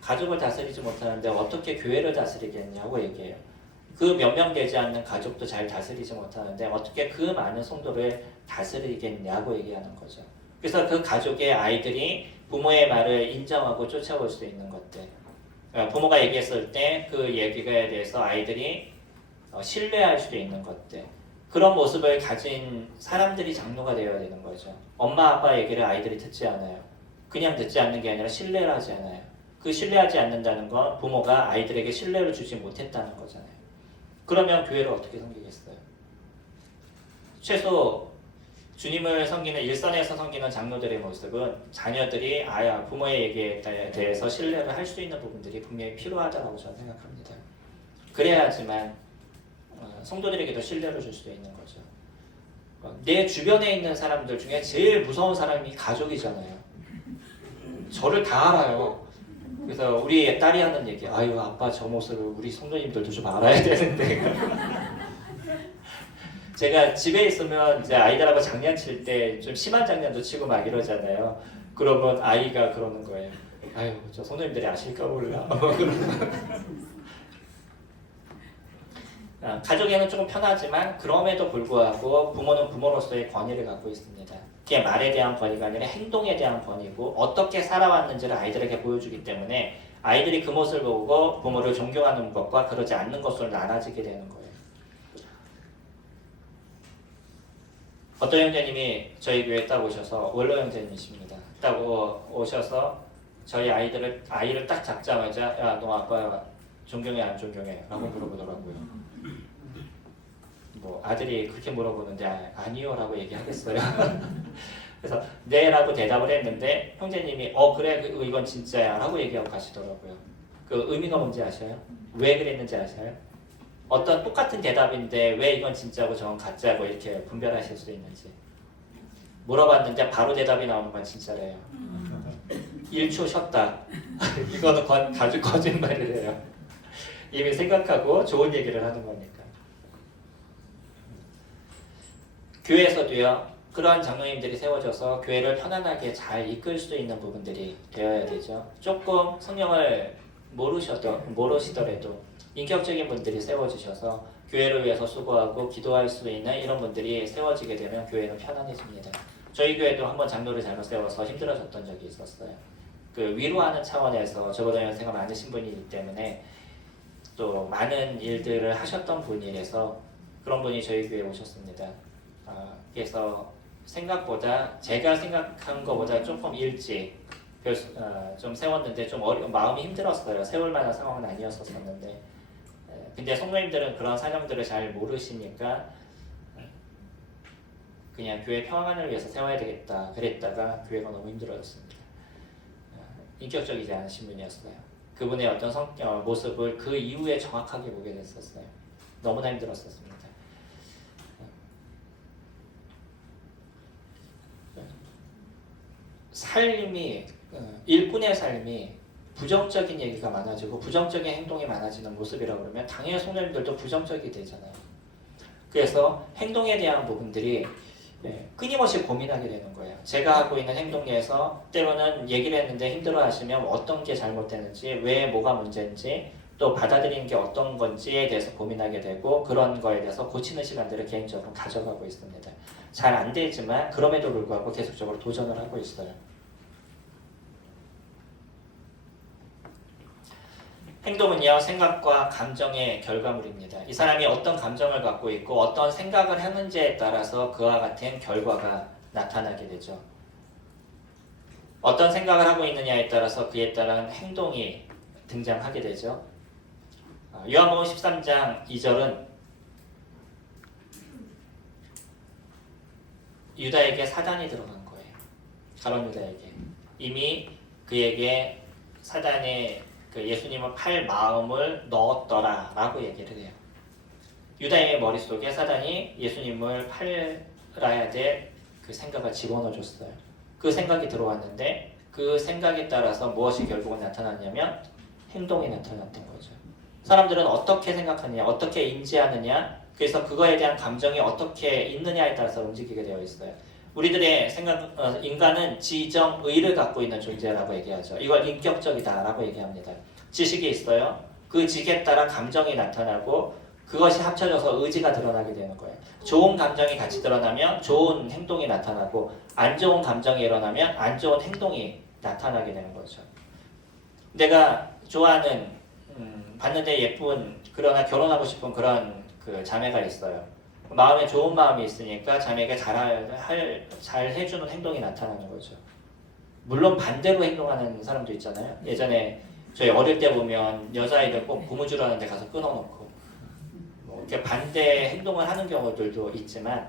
가족을 다스리지 못하는데 어떻게 교회를 다스리겠냐고 얘기해요. 그 몇 명 되지 않는 가족도 잘 다스리지 못하는데 어떻게 그 많은 성도를 다스리겠냐고 얘기하는 거죠. 그래서 그 가족의 아이들이 부모의 말을 인정하고 쫓아올 수 있는 것들, 부모가 얘기했을 때 그 얘기에 대해서 아이들이 신뢰할 수 있는 것들, 그런 모습을 가진 사람들이 장로가 되어야 되는 거죠. 엄마 아빠 얘기를 아이들이 듣지 않아요. 그냥 듣지 않는 게 아니라 신뢰를 하지 않아요. 그 신뢰하지 않는다는 건 부모가 아이들에게 신뢰를 주지 못했다는 거잖아요. 그러면 교회를 어떻게 섬기겠어요? 최소 주님을 섬기는 일선에서 섬기는 장로들의 모습은 자녀들이 부모의 얘기에 대해서 신뢰를 할 수 있는 부분들이 분명히 필요하다고 저는 생각합니다. 그래야지만 성도들에게도 신뢰를 줄 수 있는 거죠. 내 주변에 있는 사람들 중에 제일 무서운 사람이 가족이잖아요. 저를 다 알아요. 그래서 우리 딸이 하는 얘기, 아유 아빠 저 모습을 우리 성도님들도 좀 알아야 되는데. 제가 집에 있으면 이제 아이들하고 장난칠 때 좀 심한 장난도 치고 막 이러잖아요. 그러면 아이가 그러는 거예요. 아유 저 성도님들이 아실까 몰라. 가족에는 조금 편하지만 그럼에도 불구하고 부모는 부모로서의 권위를 갖고 있습니다. 그게 말에 대한 권위가 아니라 행동에 대한 권위고 어떻게 살아왔는지를 아이들에게 보여주기 때문에 아이들이 그 모습을 보고 부모를 존경하는 것과 그러지 않는 것으로 나눠지게 되는 거예요. 어떤 형제님이 저희 교회에 딱 오셔서 원로 형제님이십니다. 딱 오셔서 저희 아이를 딱 잡자마자 야 너 아빠 존경해 안 존경해? 라고 물어보더라고요. 뭐 아들이 그렇게 물어보는데 아니요 라고 얘기하겠어요. 그래서 네 라고 대답을 했는데 형제님이 그래 이건 진짜야 라고 얘기하고 가시더라고요. 그 의미가 뭔지 아셔요? 왜 그랬는지 아셔요? 어떤 똑같은 대답인데 왜 이건 진짜고 저건 가짜고 이렇게 분별하실 수 있는지 물어봤는데 바로 대답이 나오는 건 진짜래요. 1초 쉬었다. 이거는 가죽 거짓말이래요. 이미 생각하고 좋은 얘기를 하는 거니까. 교회에서도요. 그러한 장로님들이 세워져서 교회를 편안하게 잘 이끌 수 있는 부분들이 되어야 되죠. 조금 성령을 모르시더라도 인격적인 분들이 세워지셔서 교회를 위해서 수고하고 기도할 수 있는 이런 분들이 세워지게 되면 교회는 편안해집니다. 저희 교회도 한번 장로를 잘못 세워서 힘들어졌던 적이 있었어요. 그 위로하는 차원에서 저보다 연세가 많으신 분이기 때문에 또 많은 일들을 하셨던 분이라서 그런 분이 저희 교회에 오셨습니다. 그래서 생각보다 제가 생각한 것보다 조금 일찍 좀 세웠는데 좀 마음이 힘들었어요. 세울 만한 상황은 아니었었는데 근데 성도님들은 그런 사정들을 잘 모르시니까 그냥 교회 평안을 위해서 세워야 되겠다 그랬다가 교회가 너무 힘들어졌습니다. 인격적이지 않으신 분이었어요. 그분의 어떤 모습을 그 이후에 정확하게 보게 됐었어요. 너무나 힘들었었습니다. 삶이 일꾼의 삶이 부정적인 얘기가 많아지고 부정적인 행동이 많아지는 모습이라고 그러면 당연히 성도님들도 부정적이 되잖아요. 그래서 행동에 대한 부분들이 끊임없이 고민하게 되는 거예요. 제가 하고 있는 행동 내에서 때로는 얘기를 했는데 힘들어하시면 어떤 게 잘못되는지, 왜 뭐가 문제인지, 또 받아들이는 게 어떤 건지에 대해서 고민하게 되고 그런 거에 대해서 고치는 시간들을 개인적으로 가져가고 있습니다. 잘 안 되지만 그럼에도 불구하고 계속적으로 도전을 하고 있어요. 행동은요, 생각과 감정의 결과물입니다. 이 사람이 어떤 감정을 갖고 있고 어떤 생각을 하는지에 따라서 그와 같은 결과가 나타나게 되죠. 어떤 생각을 하고 있느냐에 따라서 그에 따른 행동이 등장하게 되죠. 요한복음 13장 2절은 유다에게 사단이 들어간 거예요. 가룟 유다에게. 이미 그에게 사단이 예수님을 팔 마음을 넣었더라 라고 얘기를 해요. 유다의 머릿속에 사단이 예수님을 팔아야 될 그 생각을 집어넣어 줬어요. 그 생각이 들어왔는데 그 생각에 따라서 무엇이 결국은 나타났냐면 행동이 나타났던 거죠. 사람들은 어떻게 생각하느냐, 어떻게 인지하느냐, 그래서 그거에 대한 감정이 어떻게 있느냐에 따라서 움직이게 되어 있어요. 우리들의 인간은 지정의를 갖고 있는 존재라고 얘기하죠. 이걸 인격적이다라고 얘기합니다. 지식이 있어요. 그 지식에 따라 감정이 나타나고 그것이 합쳐져서 의지가 드러나게 되는 거예요. 좋은 감정이 같이 드러나면 좋은 행동이 나타나고 안 좋은 감정이 일어나면 안 좋은 행동이 나타나게 되는 거죠. 내가 좋아하는 봤는데 예쁜 그러나 결혼하고 싶은 그런 그 자매가 있어요. 마음에 좋은 마음이 있으니까 자매에게 잘 해주는 행동이 나타나는 거죠. 물론 반대로 행동하는 사람도 있잖아요. 예전에 저희 어릴 때 보면 여자아이들 꼭 고무줄 하는 데 가서 끊어놓고 뭐 이렇게 반대 행동을 하는 경우들도 있지만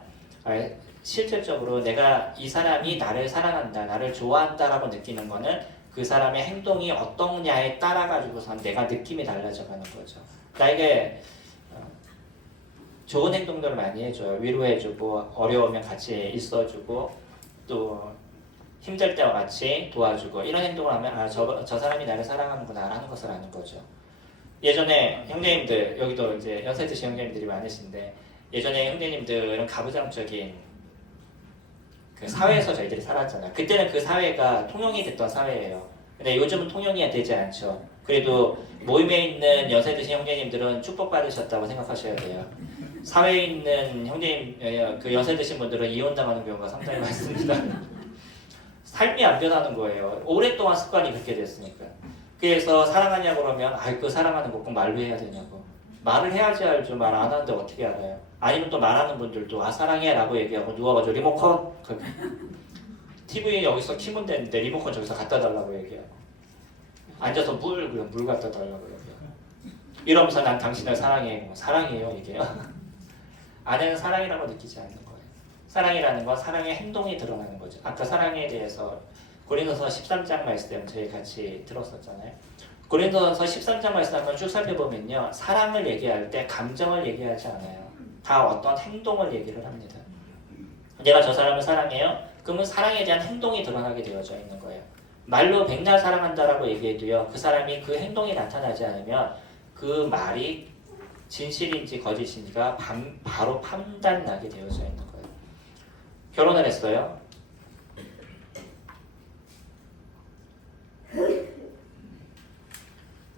실질적으로 내가 이 사람이 나를 사랑한다, 나를 좋아한다라고 느끼는 거는 그 사람의 행동이 어떠냐에 따라 가지고선 내가 느낌이 달라져가는 거죠. 나에게 좋은 행동들을 많이 해줘요. 위로해주고 어려우면 같이 있어주고 또 힘들 때와 같이 도와주고 이런 행동을 하면 저 사람이 나를 사랑하는구나 라는 것을 아는 거죠. 예전에 형제님들 여기도 이제 연세 드신 형제님들이 많으신데 예전에 형제님들은 가부장적인 그 사회에서 저희들이 살았잖아요. 그때는 그 사회가 통용이 됐던 사회예요. 근데 요즘은 통용이 되지 않죠. 그래도 모임에 있는 연세 드신 형제님들은 축복받으셨다고 생각하셔야 돼요. 사회에 있는 형제님, 그 연세 드신 분들은 이혼당하는 경우가 상당히 많습니다. 삶이 안 변하는 거예요. 오랫동안 습관이 그렇게 됐으니까. 그래서 사랑하냐고 그러면 그 사랑하는 거 꼭 말로 해야 되냐고. 말을 해야지 알죠. 말 안 하는데 어떻게 알아요? 아니면 또 말하는 분들도 사랑해 라고 얘기하고 누워가지고 리모컨 TV 여기서 키면 되는데 리모컨 저기서 갖다 달라고 얘기하고 앉아서 물 갖다 달라고 얘기하고 이러면서 난 당신을 사랑해. 사랑해요 이게요. 아내는 사랑이라고 느끼지 않는 거예요. 사랑이라는 건 사랑의 행동이 드러나는 거죠. 아까 사랑에 대해서 고린도서 13장 말씀 저희 같이 들었었잖아요. 고린도서 13장 말씀 한번 쭉 살펴보면요. 사랑을 얘기할 때 감정을 얘기하지 않아요. 다 어떤 행동을 얘기를 합니다. 내가 저 사람을 사랑해요? 그러면 사랑에 대한 행동이 드러나게 되어져 있는 거예요. 말로 백날 사랑한다라고 얘기해도요. 그 사람이 그 행동이 나타나지 않으면 그 말이 진실인지 거짓인지가 바로 판단나게 되어져 있는 거예요. 결혼을 했어요.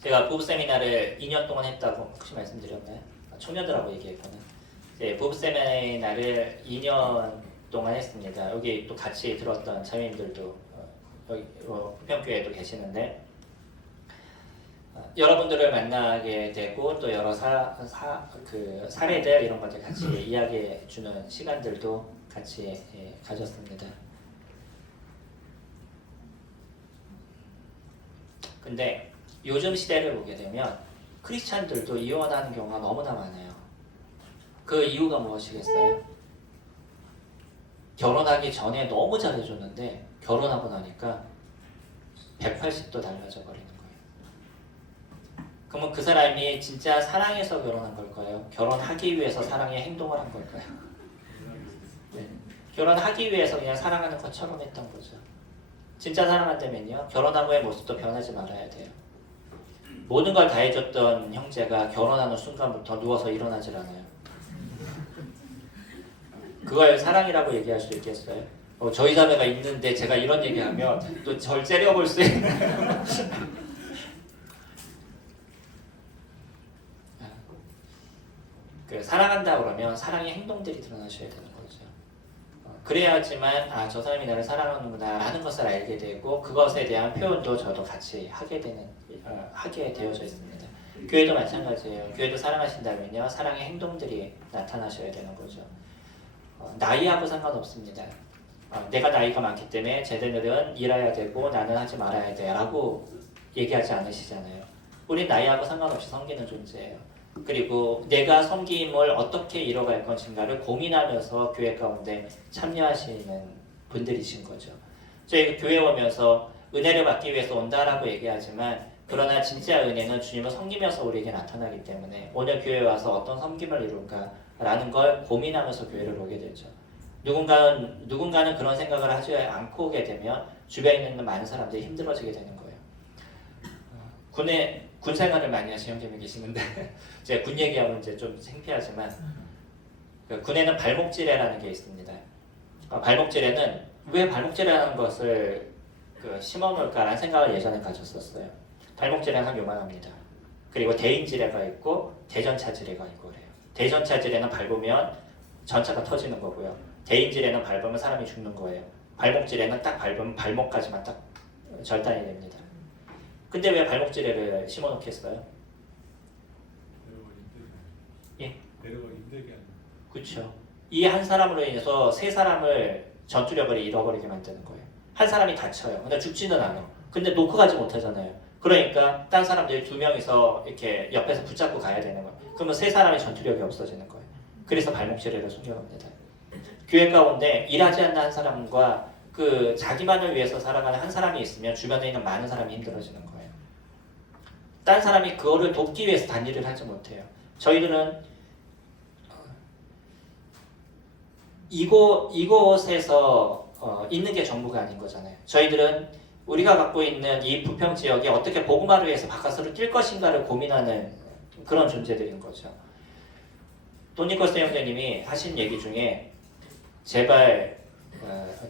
제가 부부 세미나를 2년 동안 했다고 혹시 말씀드렸나요? 청년들하고 얘기했거든요. 부부 세미나를 2년 동안 했습니다. 여기 또 같이 들었던 자매님들도 여기 부평교회에도 계시는데 여러분들을 만나게 되고 또 여러 사례들 이런 것들 같이 이야기해 주는 시간들도 같이 가졌습니다. 근데 요즘 시대를 보게 되면 크리스찬들도 이혼하는 경우가 너무나 많아요. 그 이유가 무엇이겠어요? 결혼하기 전에 너무 잘해줬는데 결혼하고 나니까 180도 달라져 버리는 거예요. 그러면 그 사람이 진짜 사랑해서 결혼한 걸까요? 결혼하기 위해서 사랑의 행동을 한 걸까요? 네. 결혼하기 위해서 그냥 사랑하는 것처럼 했던 거죠. 진짜 사랑한다면요, 결혼한 후의 모습도 변하지 말아야 돼요. 모든 걸 다 해줬던 형제가 결혼하는 순간부터 누워서 일어나질 않아요. 그걸 사랑이라고 얘기할 수 있겠어요? 저희 자매가 있는데 제가 이런 얘기하면 또 절 째려볼 수 있는 사랑한다 그러면 사랑의 행동들이 드러나셔야 되는 거죠. 그래야지만 저 사람이 나를 사랑하는구나 라는 것을 알게 되고 그것에 대한 표현도 저도 같이 하게 되어져 있습니다. 교회도 마찬가지예요. 교회도 사랑하신다면요, 사랑의 행동들이 나타나셔야 되는 거죠. 나이하고 상관없습니다. 내가 나이가 많기 때문에 쟤네들은 일해야 되고 나는 하지 말아야 돼 라고 얘기하지 않으시잖아요. 우린 나이하고 상관없이 섬기는 존재예요. 그리고 내가 섬김을 어떻게 이뤄갈 것인가를 고민하면서 교회 가운데 참여하시는 분들이신 거죠. 저희 교회 오면서 은혜를 받기 위해서 온다라고 얘기하지만 그러나 진짜 은혜는 주님을 섬기면서 우리에게 나타나기 때문에 오늘 교회에 와서 어떤 섬김을 이룰까라는 걸 고민하면서 교회를 오게 되죠. 누군가는 그런 생각을 하지 않고 오게 되면 주변에 있는 많은 사람들이 힘들어지게 되는 거예요. 군 생활을 많이 하시는 형제님이 계시는데 제가 군 얘기하면 이제 좀 창피하지만 군에는 발목지례라는 게 있습니다. 발목지례는 왜 발목지례라는 것을 심어놓을까라는 생각을 예전에 가졌었어요. 발목지례는 요만합니다. 그리고 대인지례가 있고 대전차지례가 있고 그래요. 대전차지례는 밟으면 전차가 터지는 거고요. 대인지례는 밟으면 사람이 죽는 거예요. 발목지례는 딱 밟으면 발목까지만 딱 절단이 됩니다. 근데 왜 발목지례를 심어놓겠어요? 예? 내려가 힘들게 하는. 그렇죠. 이 한 사람으로 인해서 세 사람을 전투력을 잃어버리게 만드는 거예요. 한 사람이 다쳐요. 근데 죽지는 않아. 근데 놓고 가지 못하잖아요. 그러니까 딴 사람들이 두 명이서 이렇게 옆에서 붙잡고 가야 되는 거예요. 그러면 세 사람의 전투력이 없어지는 거예요. 그래서 발목지례를 숨겨갑니다. 교회 가운데 일하지 않는 한 사람과 자기만을 위해서 살아가는 한 사람이 있으면 주변에 있는 많은 사람이 힘들어지는 거예요. 딴 사람이 그거를 돕기 위해서 단일을 하지 못해요. 저희들은 이곳에서 있는 게 전부가 아닌 거잖아요. 저희들은 우리가 갖고 있는 이 부평 지역에 어떻게 복음화를 위해서 바깥으로 뛸 것인가를 고민하는 그런 존재들인 거죠. 도니코스 형제님이 하신 얘기 중에 제발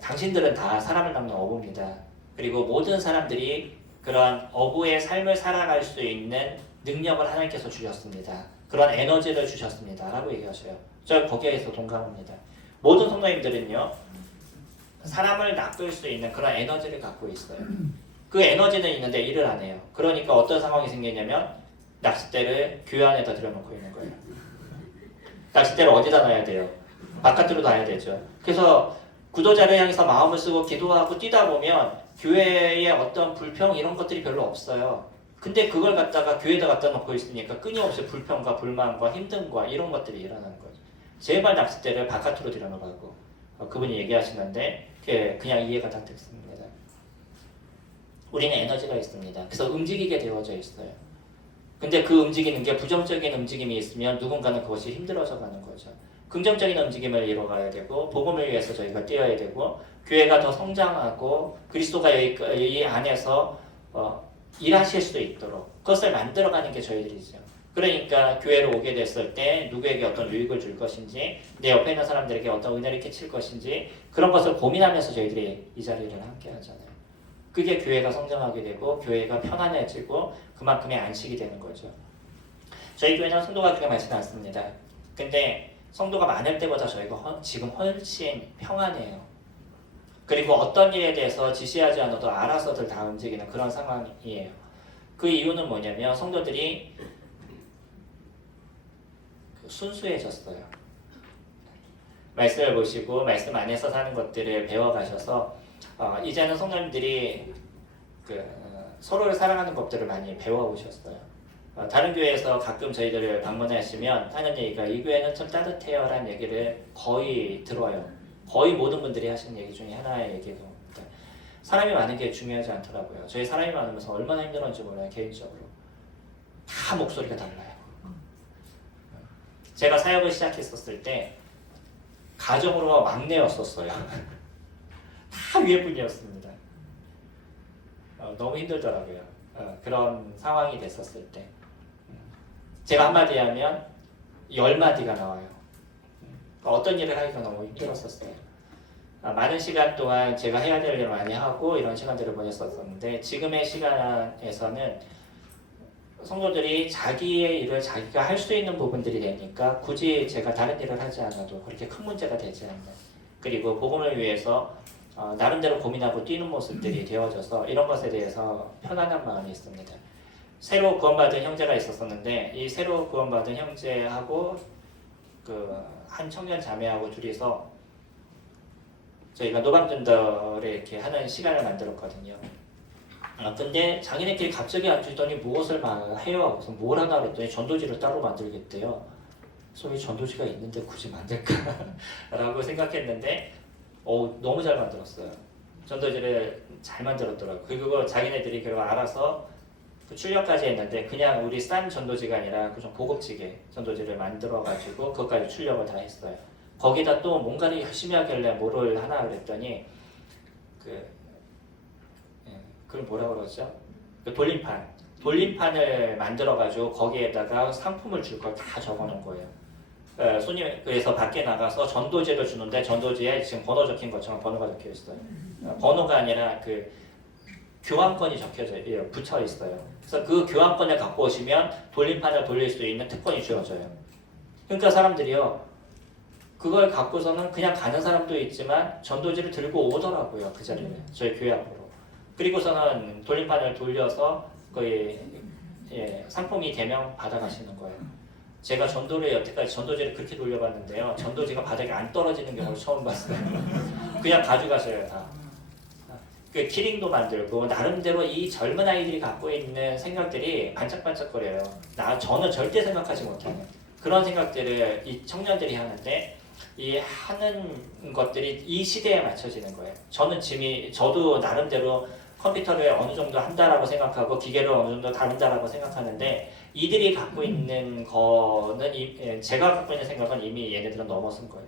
당신들은 다 사람을 닮는 어부입니다. 그리고 모든 사람들이 그런 어부의 삶을 살아갈 수 있는 능력을 하나님께서 주셨습니다. 그런 에너지를 주셨습니다. 라고 얘기하셔요. 저 거기에서 동감합니다. 모든 성도님들은요, 사람을 낚을 수 있는 그런 에너지를 갖고 있어요. 그 에너지는 있는데 일을 안 해요. 그러니까 어떤 상황이 생기냐면 낚싯대를 교회 안에다 들여놓고 있는 거예요. 낚싯대를 어디다 놔야 돼요? 바깥으로 놔야 되죠. 그래서 구도자를 향해서 마음을 쓰고 기도하고 뛰다 보면 교회에 어떤 불평 이런 것들이 별로 없어요. 근데 그걸 갖다가 교회에다 갖다 놓고 있으니까 끊임없이 불평과 불만과 힘듦과 이런 것들이 일어나는 거죠. 제발 낚싯대를 바깥으로 들여놓으라고 그분이 얘기하시는데 그냥 이해가 다 됐습니다. 우리는 에너지가 있습니다. 그래서 움직이게 되어져 있어요. 근데 그 움직이는 게 부정적인 움직임이 있으면 누군가는 그것이 힘들어져 가는 거죠. 긍정적인 움직임을 이뤄가야 되고 복음을 위해서 저희가 뛰어야 되고 교회가 더 성장하고 그리스도가 이 안에서 일하실 수 있도록 그것을 만들어가는 게 저희들이죠. 그러니까 교회로 오게 됐을 때 누구에게 어떤 유익을 줄 것인지 내 옆에 있는 사람들에게 어떤 은혜를 끼칠 것인지 그런 것을 고민하면서 저희들이 이 자리를 함께 하잖아요. 그게 교회가 성장하게 되고 교회가 편안해지고 그만큼의 안식이 되는 거죠. 저희 교회는 성도가 그렇게 많지는 않습니다. 근데 성도가 많을 때보다 저희가 지금 훨씬 평안해요. 그리고 어떤 일에 대해서 지시하지 않아도 알아서들 다 움직이는 그런 상황이에요. 그 이유는 뭐냐면 성도들이 순수해졌어요. 말씀을 보시고 말씀 안에서 사는 것들을 배워가셔서 이제는 성도님들이 서로를 사랑하는 법들을 많이 배워오셨어요. 다른 교회에서 가끔 저희들을 방문하시면 하는 얘기가 이 교회는 좀 따뜻해요 라는 얘기를 거의 들어요. 거의 모든 분들이 하시는 얘기 중에 하나의 얘기가 사람이 많은 게 중요하지 않더라고요. 저희 사람이 많으면서 얼마나 힘들었는지 몰라요. 개인적으로 다 목소리가 달라요. 제가 사역을 시작했었을 때 가정으로 막내였었어요. 다 위에 분이었습니다. 너무 힘들더라고요. 그런 상황이 됐었을 때 제가 한마디 하면 10마디가 나와요. 어떤 일을 하기가 너무 힘들었었어요. 많은 시간 동안 제가 해야 될 일을 많이 하고 이런 시간들을 보냈었는데 지금의 시간에서는 성도들이 자기의 일을 자기가 할 수 있는 부분들이 되니까 굳이 제가 다른 일을 하지 않아도 그렇게 큰 문제가 되지 않는, 그리고 복음을 위해서 나름대로 고민하고 뛰는 모습들이 되어져서 이런 것에 대해서 편안한 마음이 있습니다. 새로 구원받은 형제가 있었었는데 이 새로 구원받은 형제하고 한 청년 자매하고 둘이서 저희가 노방전도를 이렇게 하는 시간을 만들었거든요. 근데 자기네끼리 갑자기 앉으더니 무엇을 해요? 그래서 뭘 하나 그랬더니 전도지를 따로 만들겠대요. 그래서 전도지가 있는데 굳이 만들까? 라고 생각했는데 너무 잘 만들었어요. 전도지를 잘 만들었더라고요. 그리고 자기네들이 그걸 알아서 출력까지 했는데 그냥 우리 싼 전도지가 아니라 좀 고급지게 전도지를 만들어가지고 그것까지 출력을 다 했어요. 거기다 또 뭔가를 열심히 하길래 뭐를 하나 그랬더니 그걸 뭐라 그러죠? 돌림판을 만들어가지고 거기에다가 상품을 줄 걸 다 적어놓은 거예요. 손님에서 밖에 나가서 전도지를 주는데 전도지에 지금 번호 적힌 것처럼 번호가 적혀 있어요. 번호가 아니라 교환권이 붙여 있어요. 그래서 그 교환권을 갖고 오시면 돌림판을 돌릴 수 있는 특권이 주어져요. 그러니까 사람들이요, 그걸 갖고서는 그냥 가는 사람도 있지만 전도지를 들고 오더라고요. 그 자리에 저희 교회 앞으로. 그리고서는 돌림판을 돌려서 거의 상품이 되면 받아가시는 거예요. 제가 전도를 여태까지 전도지를 그렇게 돌려봤는데요, 전도지가 바닥에 안 떨어지는 경우를 처음 봤어요. 그냥 가져가셔요 다. 키링도 만들고 나름대로 이 젊은 아이들이 갖고 있는 생각들이 반짝반짝거려요. 저는 절대 생각하지 못하는 그런 생각들을 이 청년들이 하는데 이 하는 것들이 이 시대에 맞춰지는 거예요. 저도 나름대로 컴퓨터를 어느 정도 한다라고 생각하고 기계를 어느 정도 다룬다라고 생각하는데 이들이 갖고 있는 거는 제가 갖고 있는 생각은 이미 얘네들은 넘어선 거예요.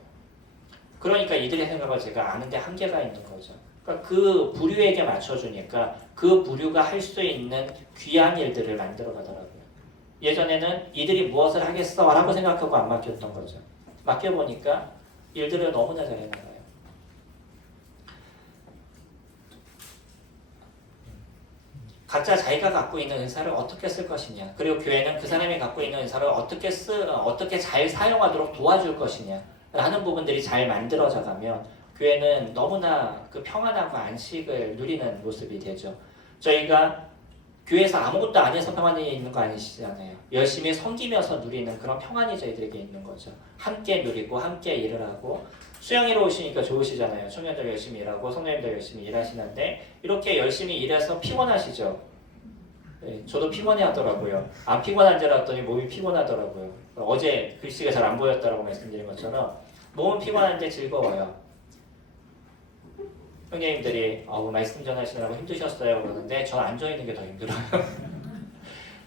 그러니까 이들의 생각을 제가 아는데 한계가 있는 거죠. 그러니까 그 부류에게 맞춰주니까 그 부류가 할 수 있는 귀한 일들을 만들어 가더라고요. 예전에는 이들이 무엇을 하겠어 라고 생각하고 안 맡겼던 거죠. 맡겨보니까 일들을 너무나 잘 해나가요. 각자 자기가 갖고 있는 은사를 어떻게 쓸 것이냐, 그리고 교회는 그 사람이 갖고 있는 은사를 어떻게 잘 사용하도록 도와줄 것이냐 라는 부분들이 잘 만들어져 가면 교회는 너무나 평안하고 안식을 누리는 모습이 되죠. 저희가 교회에서 아무것도 안 해서 평안이 있는 거 아니시잖아요. 열심히 섬기면서 누리는 그런 평안이 저희들에게 있는 거죠. 함께 누리고 함께 일을 하고, 수영이로 오시니까 좋으시잖아요. 청년들 열심히 일하고 성도님들 열심히 일하시는데 이렇게 열심히 일해서 피곤하시죠? 네, 저도 피곤해 하더라고요. 안 피곤한 줄 알았더니 몸이 피곤하더라고요. 어제 글씨가 잘 안 보였다고 말씀드린 것처럼 몸은 피곤한데 즐거워요. 형님들이 말씀 전하시느라고 힘드셨어요 그러는데 저 앉아있는 게 더 힘들어요.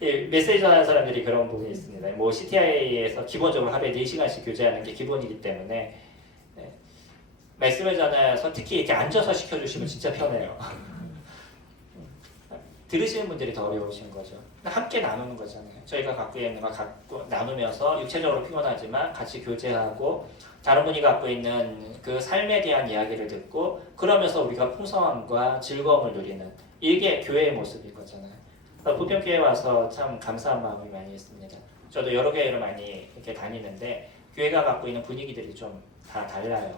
메시지 전하는 사람들이 그런 부분이 있습니다. CTI에서 기본적으로 하루에 4시간씩 교제하는 게 기본이기 때문에 말씀을 전해서 특히 이렇게 앉아서 시켜주시면 진짜 편해요. 들으시는 분들이 더 어려우신 거죠. 함께 나누는 거잖아요. 저희가 갖고 있는 거 갖고 나누면서 육체적으로 피곤하지만 같이 교제하고 다른 분이 갖고 있는 그 삶에 대한 이야기를 듣고 그러면서 우리가 풍성함과 즐거움을 누리는, 이게 교회의 모습인 거잖아요. 부평교회 와서 참 감사한 마음이 많이 있습니다. 저도 여러 교회를 많이 이렇게 다니는데 교회가 갖고 있는 분위기들이 좀 다 달라요.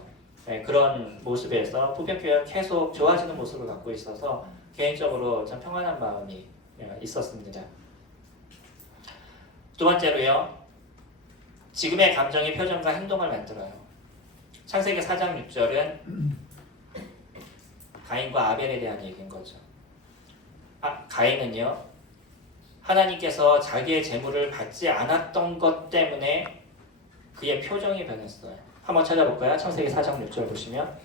그런 모습에서 부평교회가 계속 좋아지는 모습을 갖고 있어서 개인적으로 참 평안한 마음이 있었습니다. 두 번째로요. 지금의 감정이 표정과 행동을 만들어요. 창세기 4장 6절은 가인과 아벨에 대한 얘기인 거죠. 가인은요. 하나님께서 자기의 재물을 받지 않았던 것 때문에 그의 표정이 변했어요. 한번 찾아볼까요? 창세기 4장 6절 보시면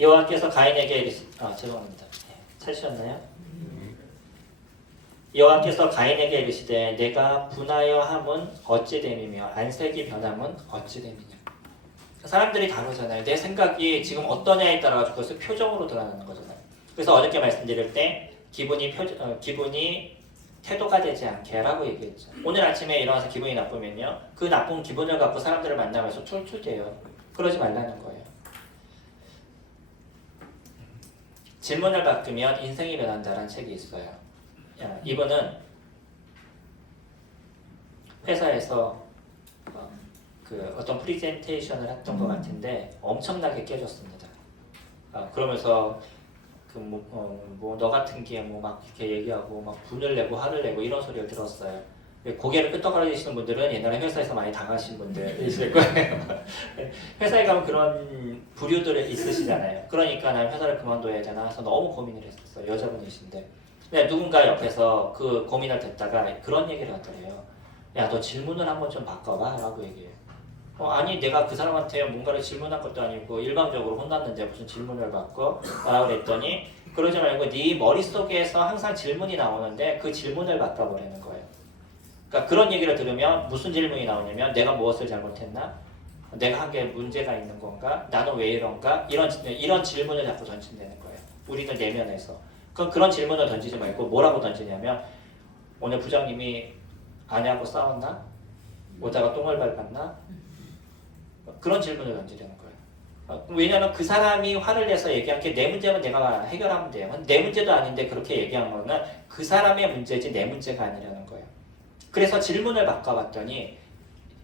여호와께서 가인에게 죄송합니다. 찾으셨나요? 여호와께서 가인에게 이르시되 내가 분하여 함은 어찌 됨이며 안색이 변함은 어찌 됨이냐. 사람들이 다르잖아요. 내 생각이 지금 어떠냐에 따라 그것을 표정으로 드러나는 거잖아요. 그래서 어저께 말씀드릴 때 기분이 태도가 되지 않게라고 얘기했죠. 오늘 아침에 일어나서 기분이 나쁘면요. 그 나쁜 기분을 갖고 사람들을 만나면서 툴툴대요. 그러지 말라는 거예요. 질문을 바꾸면 인생이 변한다는 책이 있어요. 이분은 회사에서 어떤 프리젠테이션을 했던 것 같은데 엄청나게 깨졌습니다. 그러면서 너 같은 게 막 이렇게 얘기하고 막 분을 내고 화를 내고 이런 소리를 들었어요. 고개를 끄덕거리시는 분들은 옛날에 회사에서 많이 당하신 분들이실 거예요. 회사에 가면 그런 부류들이 있으시잖아요. 그러니까 난 회사를 그만둬야 되나 해서 너무 고민을 했었어요. 여자분이신데. 근데 누군가 옆에서 그 고민을 듣다가 그런 얘기를 하더래요. 야, 너 질문을 한번 좀 바꿔봐 라고 얘기해요. 아니 내가 그 사람한테 뭔가를 질문한 것도 아니고 일방적으로 혼났는데 무슨 질문을 바꿔? 라고 그랬더니 그러지 말고 네 머릿속에서 항상 질문이 나오는데 그 질문을 바꿔보라는 거예요. 그러니까 그런 얘기를 들으면 무슨 질문이 나오냐면 내가 무엇을 잘못했나? 내가 한 게 문제가 있는 건가? 나는 왜 이런가? 이런 질문을 자꾸 던진다는 거예요. 우리들 내면에서. 그럼 그런 질문을 던지지 말고 뭐라고 던지냐면 오늘 부장님이 아내하고 싸웠나? 오다가 똥을 밟았나? 그런 질문을 던지려는 거예요. 왜냐하면 그 사람이 화를 내서 얘기한 게 내 문제면 내가 해결하면 돼요. 내 문제도 아닌데 그렇게 얘기한 거는 그 사람의 문제지 내 문제가 아니라는 거예요. 그래서 질문을 바꿔봤더니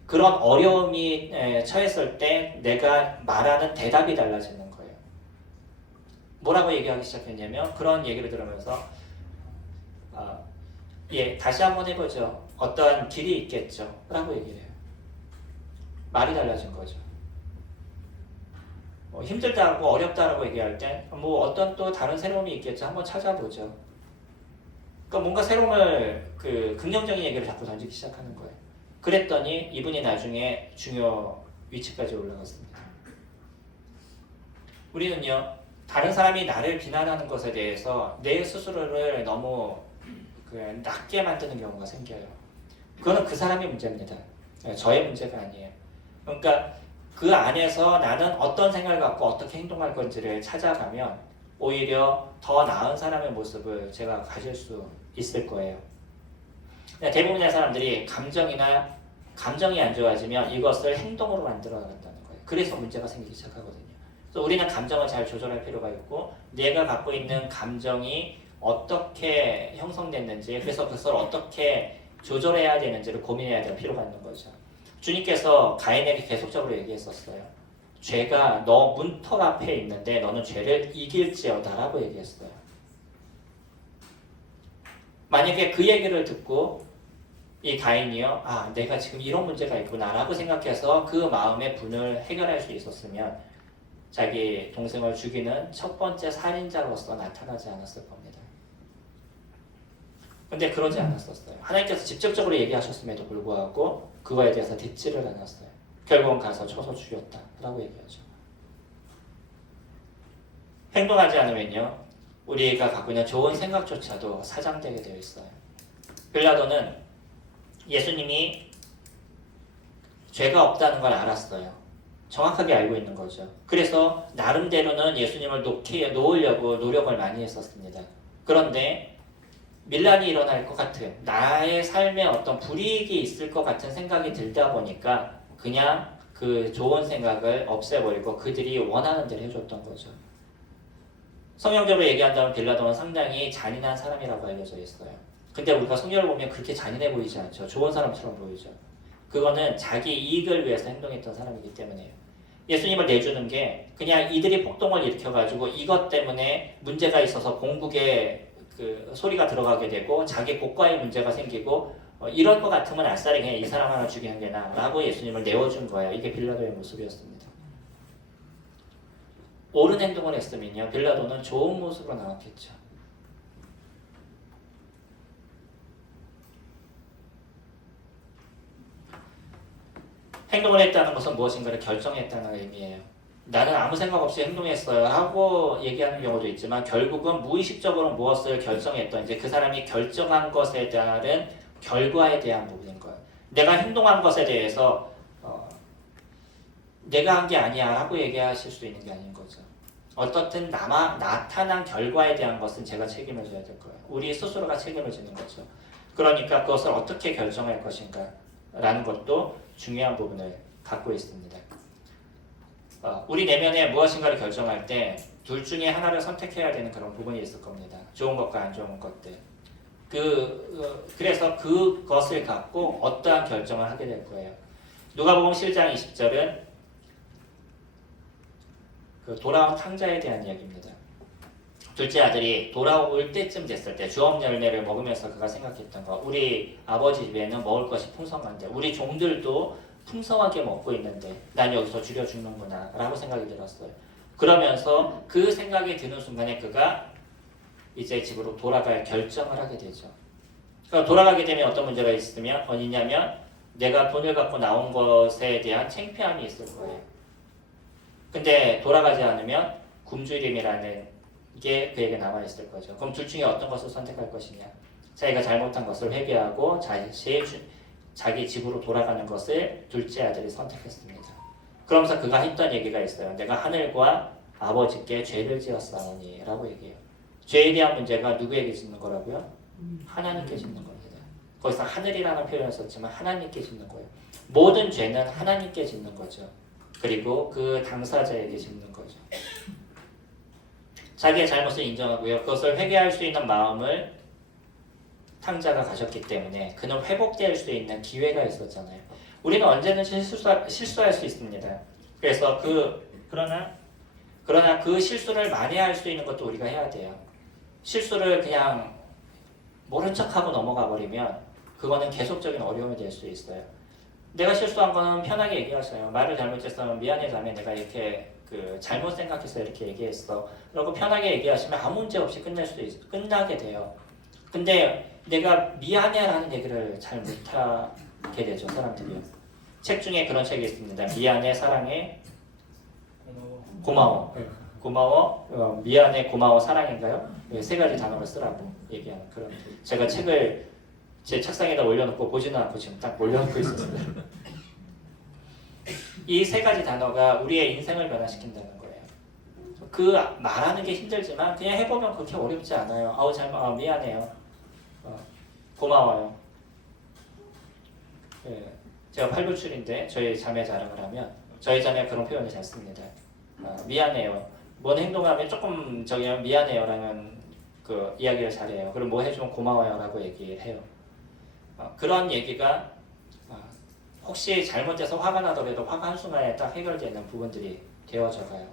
그런 어려움이 처했을 때 내가 말하는 대답이 달라지는 거예요. 뭐라고 얘기하기 시작했냐면 그런 얘기를 들으면서 다시 한번 해보죠. 어떠한 길이 있겠죠. 라고 얘기를 해요. 말이 달라진 거죠. 힘들다고 어렵다라고 얘기할 때 어떤 또 다른 새로움이 있겠죠. 한번 찾아보죠. 그러니까 뭔가 새로움을 긍정적인 얘기를 자꾸 던지기 시작하는 거예요. 그랬더니 이분이 나중에 중요 위치까지 올라갔습니다. 우리는요. 다른 사람이 나를 비난하는 것에 대해서 내 스스로를 너무 낮게 만드는 경우가 생겨요. 그거는 그 사람의 문제입니다. 저의 문제가 아니에요. 그러니까 그 안에서 나는 어떤 생각을 갖고 어떻게 행동할 건지를 찾아가면 오히려 더 나은 사람의 모습을 제가 가질 수 있을 거예요. 대부분의 사람들이 감정이 안 좋아지면 이것을 행동으로 만들어 나간다는 거예요. 그래서 문제가 생기기 시작하거든요. 그래서 우리는 감정을 잘 조절할 필요가 있고 내가 갖고 있는 감정이 어떻게 형성됐는지 그래서 그것을 어떻게 조절해야 되는지를 고민해야 될 필요가 있는 거죠. 주님께서 가인에게 계속적으로 얘기했었어요. 죄가 너 문턱 앞에 있는데 너는 죄를 이길지어다 라고 얘기했어요. 만약에 그 얘기를 듣고 이 가인이요. 내가 지금 이런 문제가 있구나 라고 생각해서 그 마음의 분을 해결할 수 있었으면 자기 동생을 죽이는 첫 번째 살인자로서 나타나지 않았을 겁니다. 근데 그러지 않았었어요. 하나님께서 직접적으로 얘기하셨음에도 불구하고 그거에 대해서 듣지를 않았어요. 결국은 가서 쳐서 죽였다 라고 얘기하죠. 행동하지 않으면요. 우리가 갖고 있는 좋은 생각조차도 사장되게 되어 있어요. 빌라도는 예수님이 죄가 없다는 걸 알았어요. 정확하게 알고 있는 거죠. 그래서 나름대로는 예수님을 놓으려고 노력을 많이 했었습니다. 그런데 밀란이 일어날 것 같은 나의 삶에 어떤 불이익이 있을 것 같은 생각이 들다 보니까 그냥 그 좋은 생각을 없애버리고 그들이 원하는 대로 해줬던 거죠. 성경적으로 얘기한다면 빌라도는 상당히 잔인한 사람이라고 알려져 있어요. 근데 우리가 성경을 보면 그렇게 잔인해 보이지 않죠. 좋은 사람처럼 보이죠. 그거는 자기 이익을 위해서 행동했던 사람이기 때문에요. 예수님을 내주는 게 그냥 이들이 폭동을 일으켜가지고 이것 때문에 문제가 있어서 본국에 그 소리가 들어가게 되고 자기 국가에 문제가 생기고 이럴 것 같으면 아싸리 그냥 이 사람 하나 죽이는 게 나아 라고 예수님을 내어준 거예요. 이게 빌라도의 모습이었습니다. 옳은 행동을 했으면요, 빌라도는 좋은 모습으로 나왔겠죠. 행동을 했다는 것은 무엇인가를 결정했다는 의미예요. 나는 아무 생각 없이 행동했어요 하고 얘기하는 경우도 있지만 결국은 무의식적으로 무엇을 결정했던 이제 그 사람이 결정한 것에 따른 결과에 대한 부분인 거예요. 내가 행동한 것에 대해서 내가 한 게 아니야 라고 얘기하실 수 있는 게 아닌 거죠. 어떻든 나타난 결과에 대한 것은 제가 책임을 져야 될 거예요. 우리 스스로가 책임을 지는 거죠. 그러니까 그것을 어떻게 결정할 것인가 라는 것도 중요한 부분을 갖고 있습니다. 우리 내면에 무엇인가를 결정할 때 둘 중에 하나를 선택해야 되는 그런 부분이 있을 겁니다. 좋은 것과 안 좋은 것들. 그래서 그것을 갖고 어떠한 결정을 하게 될 거예요. 누가복음 7장 20절은 그 돌아온 탕자에 대한 이야기입니다. 둘째 아들이 돌아올 때쯤 됐을 때 주업 열매를 먹으면서 그가 생각했던 거, 우리 아버지 집에는 먹을 것이 풍성한데 우리 종들도 풍성하게 먹고 있는데 난 여기서 줄여 죽는구나 라고 생각이 들었어요. 그러면서 그 생각이 드는 순간에 그가 이제 집으로 돌아갈 결정을 하게 되죠. 그러니까 돌아가게 되면 어떤 문제가 있냐면 내가 돈을 갖고 나온 것에 대한 창피함이 있을 거예요. 근데 돌아가지 않으면 굶주림이라는 게 그에게 남아있을 거죠. 그럼 둘 중에 어떤 것을 선택할 것이냐? 자기가 잘못한 것을 회개하고 자기 집으로 돌아가는 것을 둘째 아들이 선택했습니다. 그러면서 그가 했던 얘기가 있어요. 내가 하늘과 아버지께 죄를 지었사오니 라고 얘기해요. 죄에 대한 문제가 누구에게 짓는 거라고요? 하나님께 짓는 겁니다. 거기서 하늘이라는 표현을 썼지만 하나님께 짓는 거예요. 모든 죄는 하나님께 짓는 거죠. 그리고 그 당사자에게 짓는 거죠. 자기의 잘못을 인정하고요. 그것을 회개할 수 있는 마음을 탕자가 가졌기 때문에 그는 회복될 수 있는 기회가 있었잖아요. 우리는 언제든지 실수할 수 있습니다. 그래서 그러나 그 실수를 만회할 수 있는 것도 우리가 해야 돼요. 실수를 그냥 모른 척하고 넘어가 버리면 그거는 계속적인 어려움이 될 수 있어요. 내가 실수한 거는 편하게 얘기하세요. 말을 잘못했으면 미안해 자매 내가 이렇게 잘못 생각해서 이렇게 얘기했어. 그리고 편하게 얘기하시면 아무 문제 없이 끝나게 돼요. 근데 내가 미안해라는 얘기를 잘 못하게 되죠, 사람들이요. 책 중에 그런 책이 있습니다. 미안해, 사랑해, 고마워. 고마워, 미안해, 고마워, 사랑인가요? 세 가지 단어를 쓰라고 얘기하는 그런. 제가 책을 제 책상에다 올려놓고 보지는 않고 지금 딱 올려놓고 있었습니다. 이 세 가지 단어가 우리의 인생을 변화시킨다는 거예요. 그 말하는 게 힘들지만 그냥 해보면 그렇게 어렵지 않아요. 미안해요. 고마워요. 예, 제가 팔불출인데 저희 자매 자랑을 하면 저희 자매가 그런 표현을 잘 씁니다. 미안해요. 뭔 행동하면 조금 미안해요라는 그 이야기를 잘해요. 그럼 뭐 해주면 고마워요라고 얘기를 해요. 그런 얘기가 혹시 잘못돼서 화가 나더라도 화가 한순간에 딱 해결되는 부분들이 되어져 가요.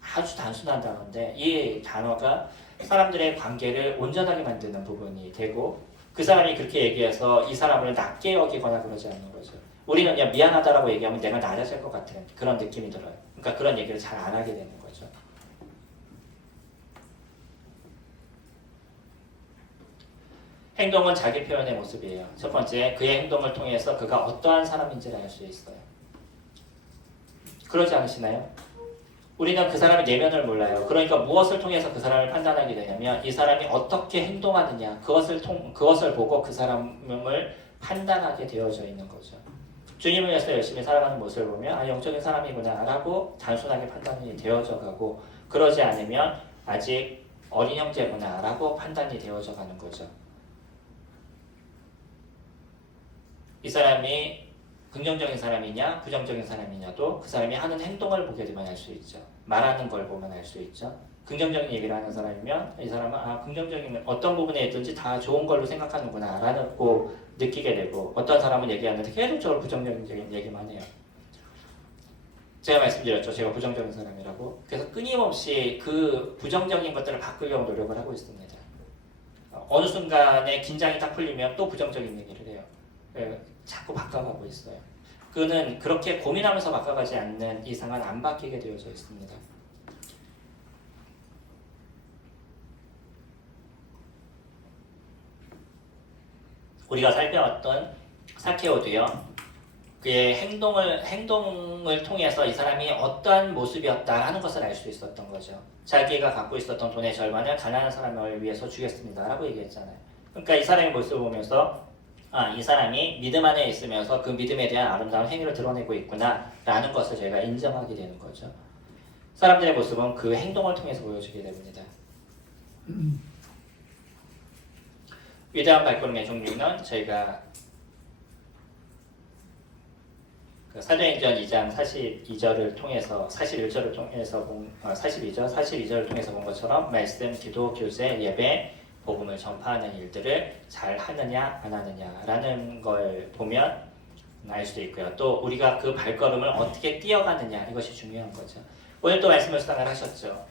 아주 단순한 단어인데 이 단어가 사람들의 관계를 온전하게 만드는 부분이 되고 그 사람이 그렇게 얘기해서 이 사람을 낮게 여기거나 그러지 않는 거죠. 우리는 그냥 미안하다라고 얘기하면 내가 낮아질 것 같은 그런 느낌이 들어요. 그러니까 그런 얘기를 잘 안 하게 되는 거죠. 행동은 자기 표현의 모습이에요. 첫 번째, 그의 행동을 통해서 그가 어떠한 사람인지를 알 수 있어요. 그러지 않으시나요? 우리는 그 사람의 내면을 몰라요. 그러니까 무엇을 통해서 그 사람을 판단하게 되냐면 이 사람이 어떻게 행동하느냐 그것을 보고 그 사람을 판단하게 되어져 있는 거죠. 주님을 위해서 열심히 살아가는 모습을 보면 영적인 사람이구나 라고 단순하게 판단이 되어져 가고 그러지 않으면 아직 어린 형제구나 라고 판단이 되어져 가는 거죠. 이 사람이 긍정적인 사람이냐 부정적인 사람이냐도 그 사람이 하는 행동을 보게 되면 알 수 있죠. 말하는 걸 보면 알 수 있죠. 긍정적인 얘기를 하는 사람이면 이 사람은 긍정적인 어떤 부분에 있든지 다 좋은 걸로 생각하는구나 라고 느끼게 되고, 어떤 사람은 얘기하는데 계속적으로 부정적인 얘기만 해요. 제가 말씀드렸죠. 제가 부정적인 사람이라고. 그래서 끊임없이 그 부정적인 것들을 바꾸려고 노력을 하고 있습니다. 어느 순간에 긴장이 딱 풀리면 또 부정적인 얘기를 해요. 자꾸 바꿔가고 있어요. 그는 그렇게 고민하면서 바꿔가지 않는 이상은 안 바뀌게 되어져 있습니다. 우리가 살펴왔던 사케오도요. 그의 행동을 통해서 이 사람이 어떠한 모습이었다라는 것을 알 수 있었던 거죠. 자기가 갖고 있었던 돈의 절반을 가난한 사람을 위해서 주겠습니다 라고 얘기했잖아요. 그러니까 이 사람의 모습을 보면서 이 사람이 믿음 안에 있으면서 그 믿음에 대한 아름다운 행위를 드러내고 있구나 라는 것을 저희가 인정하게 되는 거죠. 사람들의 모습은 그 행동을 통해서 보여지게 됩니다. 위대한 발걸음의 종류는 저희가 사도행전 2장 42절을 통해서 41절을 통해서 42절을 통해서 본 것처럼 말씀, 기도, 교제, 예배, 복음을 전파하는 일들을 잘 하느냐 안 하느냐라는 걸 보면 알 수도 있고요. 또 우리가 그 발걸음을 어떻게 뛰어가느냐, 이것이 중요한 거죠. 오늘 또 말씀 묵상을 하셨죠.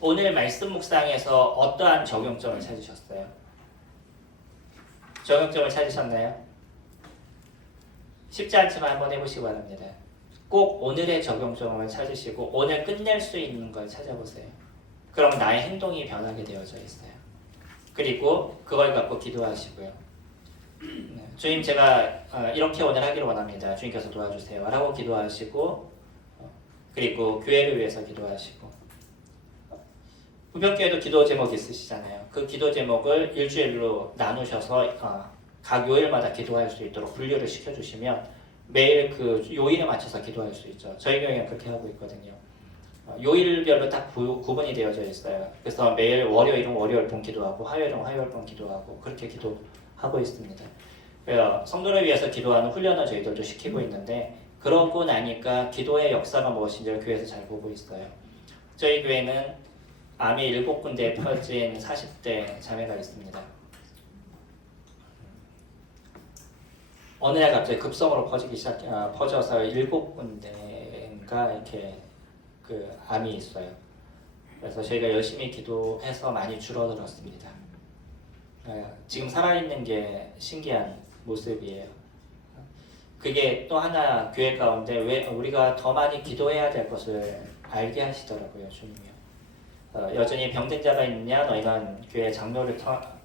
오늘 말씀 묵상에서 어떠한 적용점을 찾으셨어요? 적용점을 찾으셨나요? 쉽지 않지만 한번 해보시기 바랍니다. 꼭 오늘의 적용점을 찾으시고 오늘 끝낼 수 있는 걸 찾아보세요. 그럼 나의 행동이 변하게 되어져 있어요. 그리고 그걸 갖고 기도하시고요. 주님, 제가 이렇게 오늘 하기를 원합니다. 주님께서 도와주세요 라고 기도하시고, 그리고 교회를 위해서 기도하시고, 부평교회도 기도 제목 있으시잖아요. 그 기도 제목을 일주일로 나누셔서 각 요일마다 기도할 수 있도록 분류를 시켜주시면 매일 그 요일에 맞춰서 기도할 수 있죠. 저희 교회는 그렇게 하고 있거든요. 요일별로 딱 구분이 되어져 있어요. 그래서 매일 월요일은 월요일분 기도하고 화요일은 화요일분 기도하고 그렇게 기도하고 있습니다. 그래서 성도를 위해서 기도하는 훈련을 저희들도 시키고 있는데, 그러고 나니까 기도의 역사가 무엇인지를 교회에서 잘 보고 있어요. 저희 교회는 암이 7군데에 펴진 40대 자매가 있습니다. 어느 날 갑자기 급성으로 퍼져서 7군데인가 이렇게 그 암이 있어요. 그래서 저희가 열심히 기도해서 많이 줄어들었습니다. 지금 살아있는 게 신기한 모습이에요. 그게 또 하나 교회 가운데 왜 우리가 더 많이 기도해야 될 것을 알게 하시더라고요, 주님이요. 여전히 병든 자가 있느냐, 너희는 교회 장로를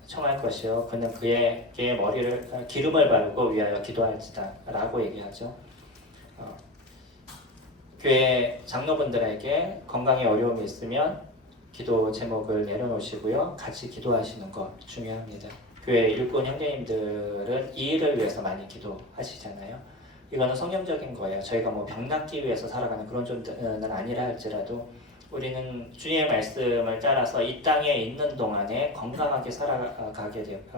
청할 것이요, 그는 그의 머리를 기름을 바르고 위하여 기도할지다 라고 얘기하죠. 교회 장로분들에게 건강에 어려움이 있으면 기도 제목을 내려놓으시고요, 같이 기도하시는 것 중요합니다. 교회 일꾼 형제님들은 이 일을 위해서 많이 기도하시잖아요. 이거는 성경적인 거예요. 저희가 뭐 병낫기 위해서 살아가는 그런 존재는 아니라 할지라도 우리는 주님의 말씀을 따라서 이 땅에 있는 동안에 건강하게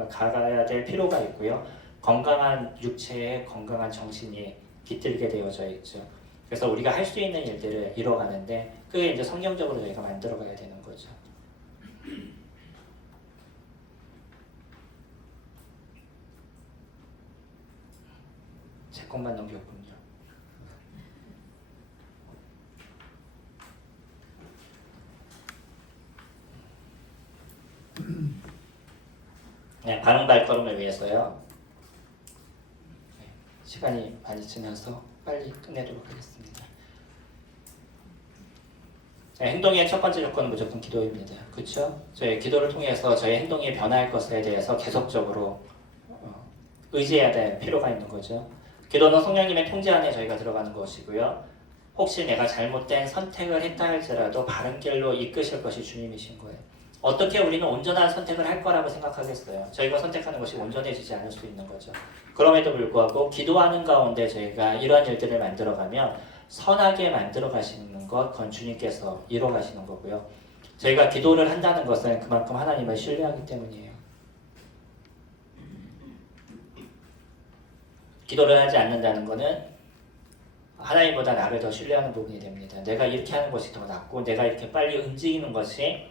가야 될 필요가 있고요. 건강한 육체에 건강한 정신이 깃들게 되어져 있죠. 그래서 우리가 할 수 있는 일들을 이뤄가는데 그게 이제 성경적으로 저희가 만들어가야 되는 거죠. 제 것만 넘겼군요. 네, 바른 발걸음을 위해서요. 네, 시간이 많이 지나서 빨리 끝내도록 하겠습니다. 행동의 첫 번째 조건은 무조건 기도입니다. 그렇죠? 저희 기도를 통해서 저희 행동이 변할 것에 대해서 계속적으로 의지해야 될 필요가 있는 거죠. 기도는 성령님의 통제 안에 저희가 들어가는 것이고요. 혹시 내가 잘못된 선택을 했다 할지라도 바른 길로 이끄실 것이 주님이신 거예요. 어떻게 우리는 온전한 선택을 할 거라고 생각하겠어요? 저희가 선택하는 것이 온전해지지 않을 수 있는 거죠. 그럼에도 불구하고 기도하는 가운데 저희가 이러한 일들을 만들어가면 선하게 만들어 가시는 것, 그건 주님께서 이뤄 가시는 거고요. 저희가 기도를 한다는 것은 그만큼 하나님을 신뢰하기 때문이에요. 기도를 하지 않는다는 것은 하나님보다 나를 더 신뢰하는 부분이 됩니다. 내가 이렇게 하는 것이 더 낫고 내가 이렇게 빨리 움직이는 것이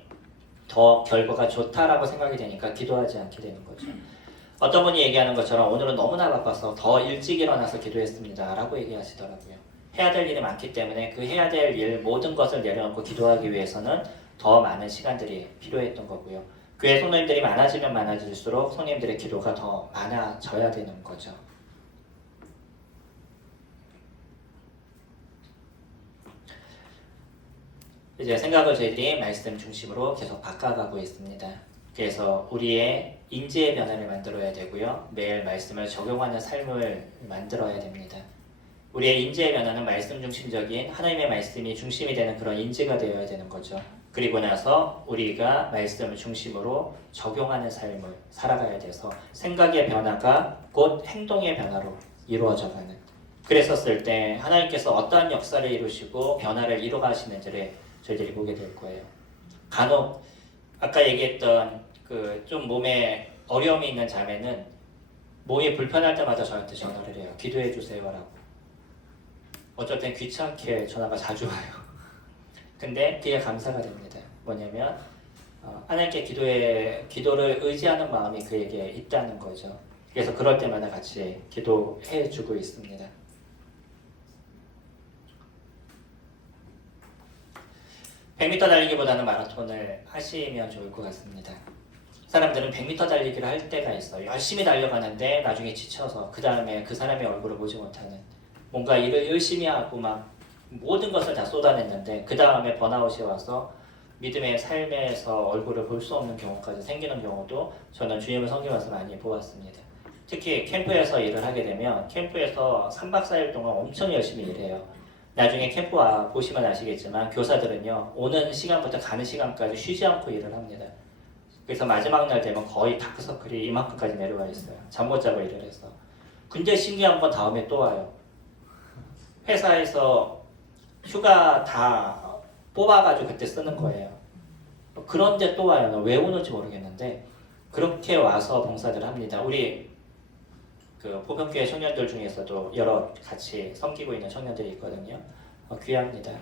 더 결과가 좋다라고 생각이 되니까 기도하지 않게 되는 거죠. 어떤 분이 얘기하는 것처럼 오늘은 너무나 바빠서 더 일찍 일어나서 기도했습니다 라고 얘기하시더라고요. 해야 될 일이 많기 때문에 그 해야 될 일 모든 것을 내려놓고 기도하기 위해서는 더 많은 시간들이 필요했던 거고요. 교회 손님들이 많아지면 많아질수록 손님들의 기도가 더 많아져야 되는 거죠. 이제 생각을 저희들이 말씀 중심으로 계속 바꿔가고 있습니다. 그래서 우리의 인지의 변화를 만들어야 되고요. 매일 말씀을 적용하는 삶을 만들어야 됩니다. 우리의 인지의 변화는 말씀 중심적인 하나님의 말씀이 중심이 되는 그런 인지가 되어야 되는 거죠. 그리고 나서 우리가 말씀을 중심으로 적용하는 삶을 살아가야 돼서 생각의 변화가 곧 행동의 변화로 이루어져가는, 그랬었을 때 하나님께서 어떠한 역사를 이루시고 변화를 이루어가시는지를 저희들이 보게 될 거예요. 간혹 아까 얘기했던 그 좀 몸에 어려움이 있는 자매는 몸이 불편할 때마다 저한테 전화를 해요. 기도해 주세요라고. 어쩔 땐 귀찮게 전화가 자주 와요. 근데 그게 감사가 됩니다. 뭐냐면 하나님께 기도를 의지하는 마음이 그에게 있다는 거죠. 그래서 그럴 때마다 같이 기도해 주고 있습니다. 100m 달리기보다는 마라톤을 하시면 좋을 것 같습니다. 사람들은 100m 달리기를 할 때가 있어요. 열심히 달려가는데 나중에 지쳐서 그 다음에 그 사람의 얼굴을 보지 못하는, 뭔가 일을 열심히 하고 막 모든 것을 다 쏟아냈는데 그 다음에 번아웃이 와서 믿음의 삶에서 얼굴을 볼 수 없는 경우까지 생기는 경우도 저는 주님을 섬기면서 많이 보았습니다. 특히 캠프에서 일을 하게 되면 캠프에서 3박 4일 동안 엄청 열심히 일해요. 나중에 캠프 와 보시면 아시겠지만 교사들은요, 오는 시간부터 가는 시간까지 쉬지 않고 일을 합니다. 그래서 마지막 날 되면 거의 다크서클이 이만큼까지 내려와 있어요. 잠 못 자고 일을 해서. 근데 신기한 건 다음에 또 와요. 회사에서 휴가 다 뽑아가지고 그때 쓰는 거예요. 그런데 또 와요. 왜 오는지 모르겠는데 그렇게 와서 봉사를 합니다. 우리 그 포평교회 청년들 중에서도 여러 같이 섬기고 있는 청년들이 있거든요. 귀합니다.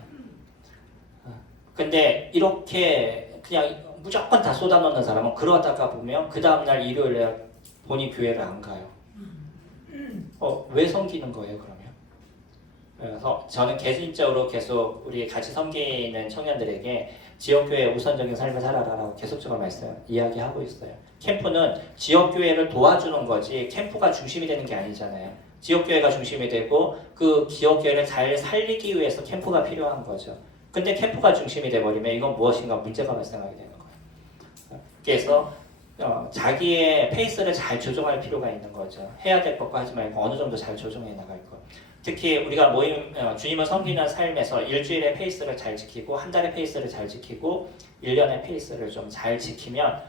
근데 이렇게 그냥 무조건 다 쏟아놓는 사람은 그러다가 보면 그 다음날 일요일에 본인 교회를 안 가요. 왜 섬기는 거예요 그러면? 그래서 저는 개인적으로 계속 우리 같이 섬기는 청년들에게 지역교회 우선적인 삶을 살아라라고 계속적으로 이야기하고 있어요. 캠프는 지역교회를 도와주는 거지 캠프가 중심이 되는 게 아니잖아요. 지역교회가 중심이 되고 그 지역교회를 잘 살리기 위해서 캠프가 필요한 거죠. 근데 캠프가 중심이 돼버리면 이건 무엇인가 문제가 발생하게 되는 거예요. 그래서 자기의 페이스를 잘 조정할 필요가 있는 거죠. 해야 될 것과 하지 말고 어느 정도 잘 조정해 나갈 것. 특히 우리가 주님을 섬기는 삶에서 일주일의 페이스를 잘 지키고 한 달의 페이스를 잘 지키고 1년의 페이스를 좀 잘 지키면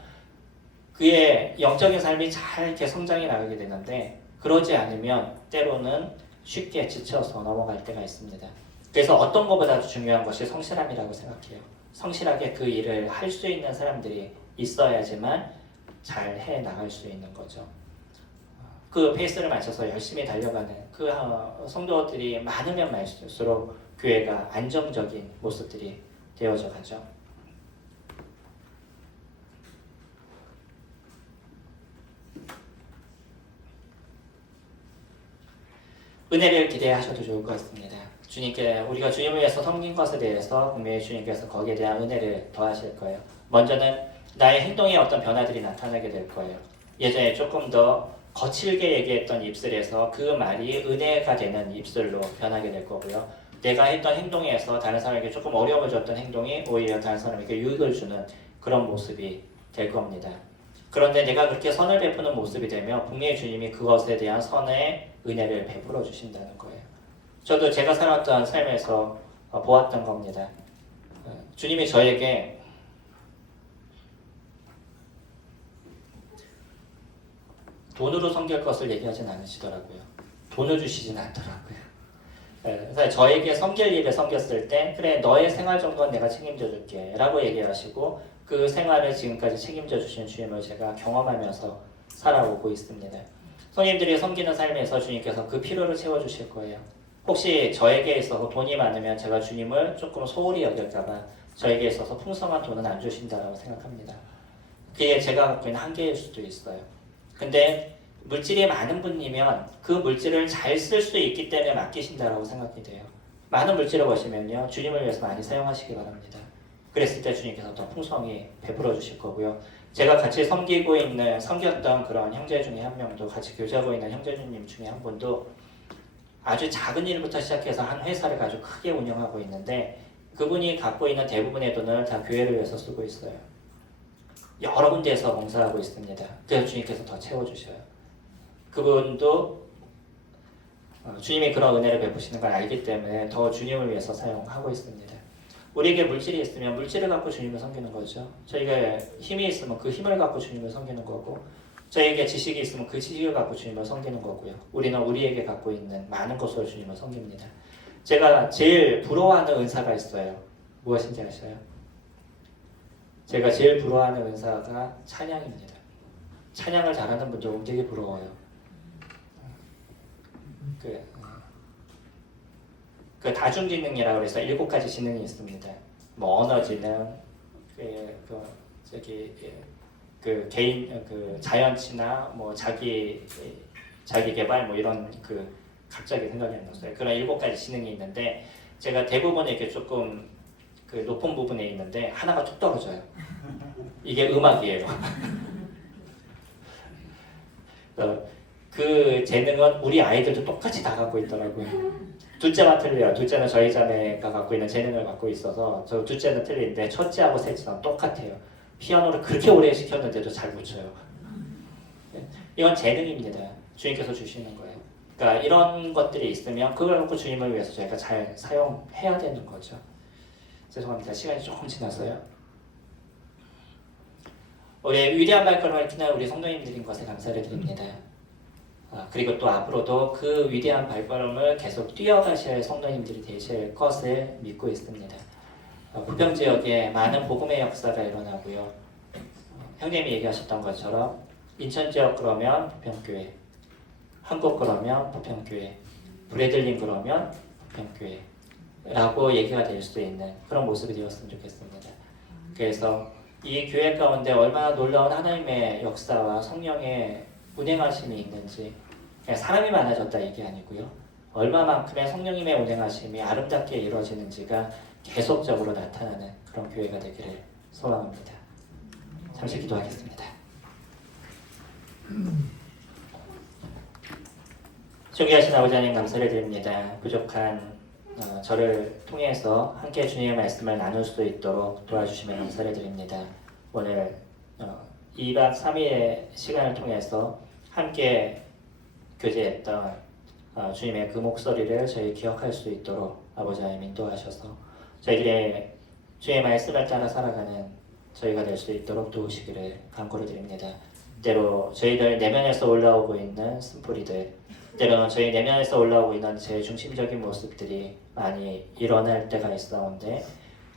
그의 영적인 삶이 잘 이렇게 성장해 나가게 되는데, 그러지 않으면 때로는 쉽게 지쳐서 넘어갈 때가 있습니다. 그래서 어떤 것보다도 중요한 것이 성실함이라고 생각해요. 성실하게 그 일을 할 수 있는 사람들이 있어야지만 잘 해 나갈 수 있는 거죠. 그 페이스를 맞춰서 열심히 달려가는 그 성도들이 많으면 많을수록 교회가 안정적인 모습들이 되어져 가죠. 은혜를 기대하셔도 좋을 것 같습니다. 주님께 우리가 주님을 위해서 섬긴 것에 대해서 분명히 주님께서 거기에 대한 은혜를 더하실 거예요. 먼저는 나의 행동에 어떤 변화들이 나타나게 될 거예요. 예전에 조금 더 거칠게 얘기했던 입술에서 그 말이 은혜가 되는 입술로 변하게 될 거고요. 내가 했던 행동에서 다른 사람에게 조금 어려움을 줬던 행동이 오히려 다른 사람에게 유익을 주는 그런 모습이 될 겁니다. 그런데 내가 그렇게 선을 베푸는 모습이 되면 분명히 주님이 그것에 대한 선의 은혜를 베풀어 주신다는 거예요. 저도 제가 살았던 삶에서 보았던 겁니다. 주님이 저에게 돈으로 섬길 것을 얘기하진 않으시더라고요. 돈을 주시진 않더라고요. 그래서 저에게 섬길 일을 섬겼을 때 그래 너의 생활 정도는 내가 책임져 줄게 라고 얘기하시고 그 생활을 지금까지 책임져 주신 주님을 제가 경험하면서 살아오고 있습니다. 성님들이 섬기는 삶에서 주님께서 그 필요를 채워주실 거예요. 혹시 저에게 있어서 돈이 많으면 제가 주님을 조금 소홀히 여길까봐 저에게 있어서 풍성한 돈은 안 주신다고 생각합니다. 그게 제가 갖고 있는 한계일 수도 있어요. 근데 물질이 많은 분이면 그 물질을 잘 쓸 수 있기 때문에 맡기신다라고 생각이 돼요. 많은 물질을 버시면요, 주님을 위해서 많이 사용하시기 바랍니다. 그랬을 때 주님께서 더 풍성히 베풀어 주실 거고요. 제가 같이 섬겼던 그런 형제 중에 한 명도, 같이 교제하고 있는 형제님 중에 한 분도 아주 작은 일부터 시작해서 한 회사를 아주 크게 운영하고 있는데, 그분이 갖고 있는 대부분의 돈을 다 교회를 위해서 쓰고 있어요. 여러 군데에서 봉사하고 있습니다. 그래서 주님께서 더 채워주셔요. 그분도 주님이 그런 은혜를 베푸시는 걸 알기 때문에 더 주님을 위해서 사용하고 있습니다. 우리에게 물질이 있으면 물질을 갖고 주님을 섬기는 거죠. 저희가 힘이 있으면 그 힘을 갖고 주님을 섬기는 거고, 저희에게 지식이 있으면 그 지식을 갖고 주님을 섬기는 거고요. 우리는 우리에게 갖고 있는 많은 것으로 주님을 섬깁니다. 제가 제일 부러워하는 은사가 있어요. 무엇인지 아셔요? 제가 제일 부러워하는 은사가 찬양입니다. 찬양을 잘하는 분들 보면 되게 부러워요. 그 다중지능이라고 해서 7가지 지능이 있습니다. 뭐 언어지능, 개인 자연치나 뭐 자기 개발 뭐 이런 갑자기 생각이 안 났어요. 그런 7가지 지능이 있는데 제가 대부분 이렇게 조금 높은 부분에 있는데 하나가 툭 떨어져요. 이게 음악이에요. 그 재능은 우리 아이들도 똑같이 다 갖고 있더라고요. 둘째만 틀려요. 둘째는 저희 자매가 갖고 있는 재능을 갖고 있어서 저 둘째는 틀리는데 첫째하고 셋째는 똑같아요. 피아노를 그렇게 오래 시켰는데도 잘 못 쳐요. 이건 재능입니다. 주님께서 주시는 거예요. 그러니까 이런 것들이 있으면 그걸 갖고 주님을 위해서 저희가 잘 사용해야 되는 거죠. 죄송합니다. 시간이 조금 지나서요. 우리 위대한 발걸음을 키는 우리 성도님들인 것에 감사를 드립니다. 그리고 또 앞으로도 그 위대한 발걸음을 계속 뛰어가실 성도님들이 되실 것을 믿고 있습니다. 부평 지역에 많은 복음의 역사가 일어나고요. 형님이 얘기하셨던 것처럼 인천 지역 그러면 부평교회, 한국 그러면 부평교회, 브레들린 그러면 부평교회라고 얘기가 될 수 있는 그런 모습이 되었으면 좋겠습니다. 그래서 이 교회 가운데 얼마나 놀라운 하나님의 역사와 성령의 운행하심이 있는지, 그냥 사람이 많아졌다 이게 아니고요. 얼마만큼의 성령님의 운행하심이 아름답게 이루어지는지가 계속적으로 나타나는 그런 교회가 되기를 소망합니다. 잠시 기도하겠습니다. 존귀하신 아버지 하나님 감사를 드립니다. 부족한 저를 통해서 함께 주님의 말씀을 나눌 수 있도록 도와주시며 감사를 드립니다. 오늘 2박 3일의 시간을 통해서 함께 교제했던 주님의 그 목소리를 저희 기억할 수 있도록 아버지 하나님 인도하셔서 저희들이 주의 말씀을 따라 살아가는 저희가 될 수 있도록 도우시기를 간구를 드립니다. 때로 저희들 내면에서 올라오고 있는 쓴뿌리들, 때로는 저희 내면에서 올라오고 있는 제 중심적인 모습들이 많이 일어날 때가 있사온데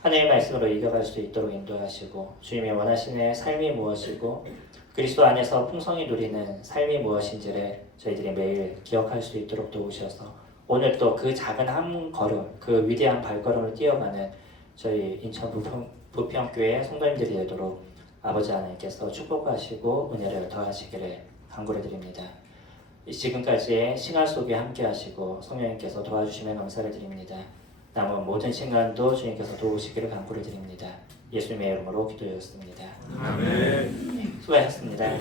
하나님의 말씀으로 이겨갈 수 있도록 인도하시고, 주님이 원하시는 삶이 무엇이고 그리스도 안에서 풍성히 누리는 삶이 무엇인지를 저희들이 매일 기억할 수 있도록 도우셔서 오늘 또 그 작은 한 걸음, 그 위대한 발걸음을 뛰어가는 저희 인천 부평교회 성도님들이 되도록 아버지 하나님께서 축복하시고 은혜를 더하시기를 간구를 드립니다. 지금까지의 시간 속에 함께 하시고 성령님께서 도와주시면 감사를 드립니다. 남은 모든 시간도 주님께서 도우시기를 간구를 드립니다. 예수님의 이름으로 기도드렸습니다. 아멘. 수고하셨습니다.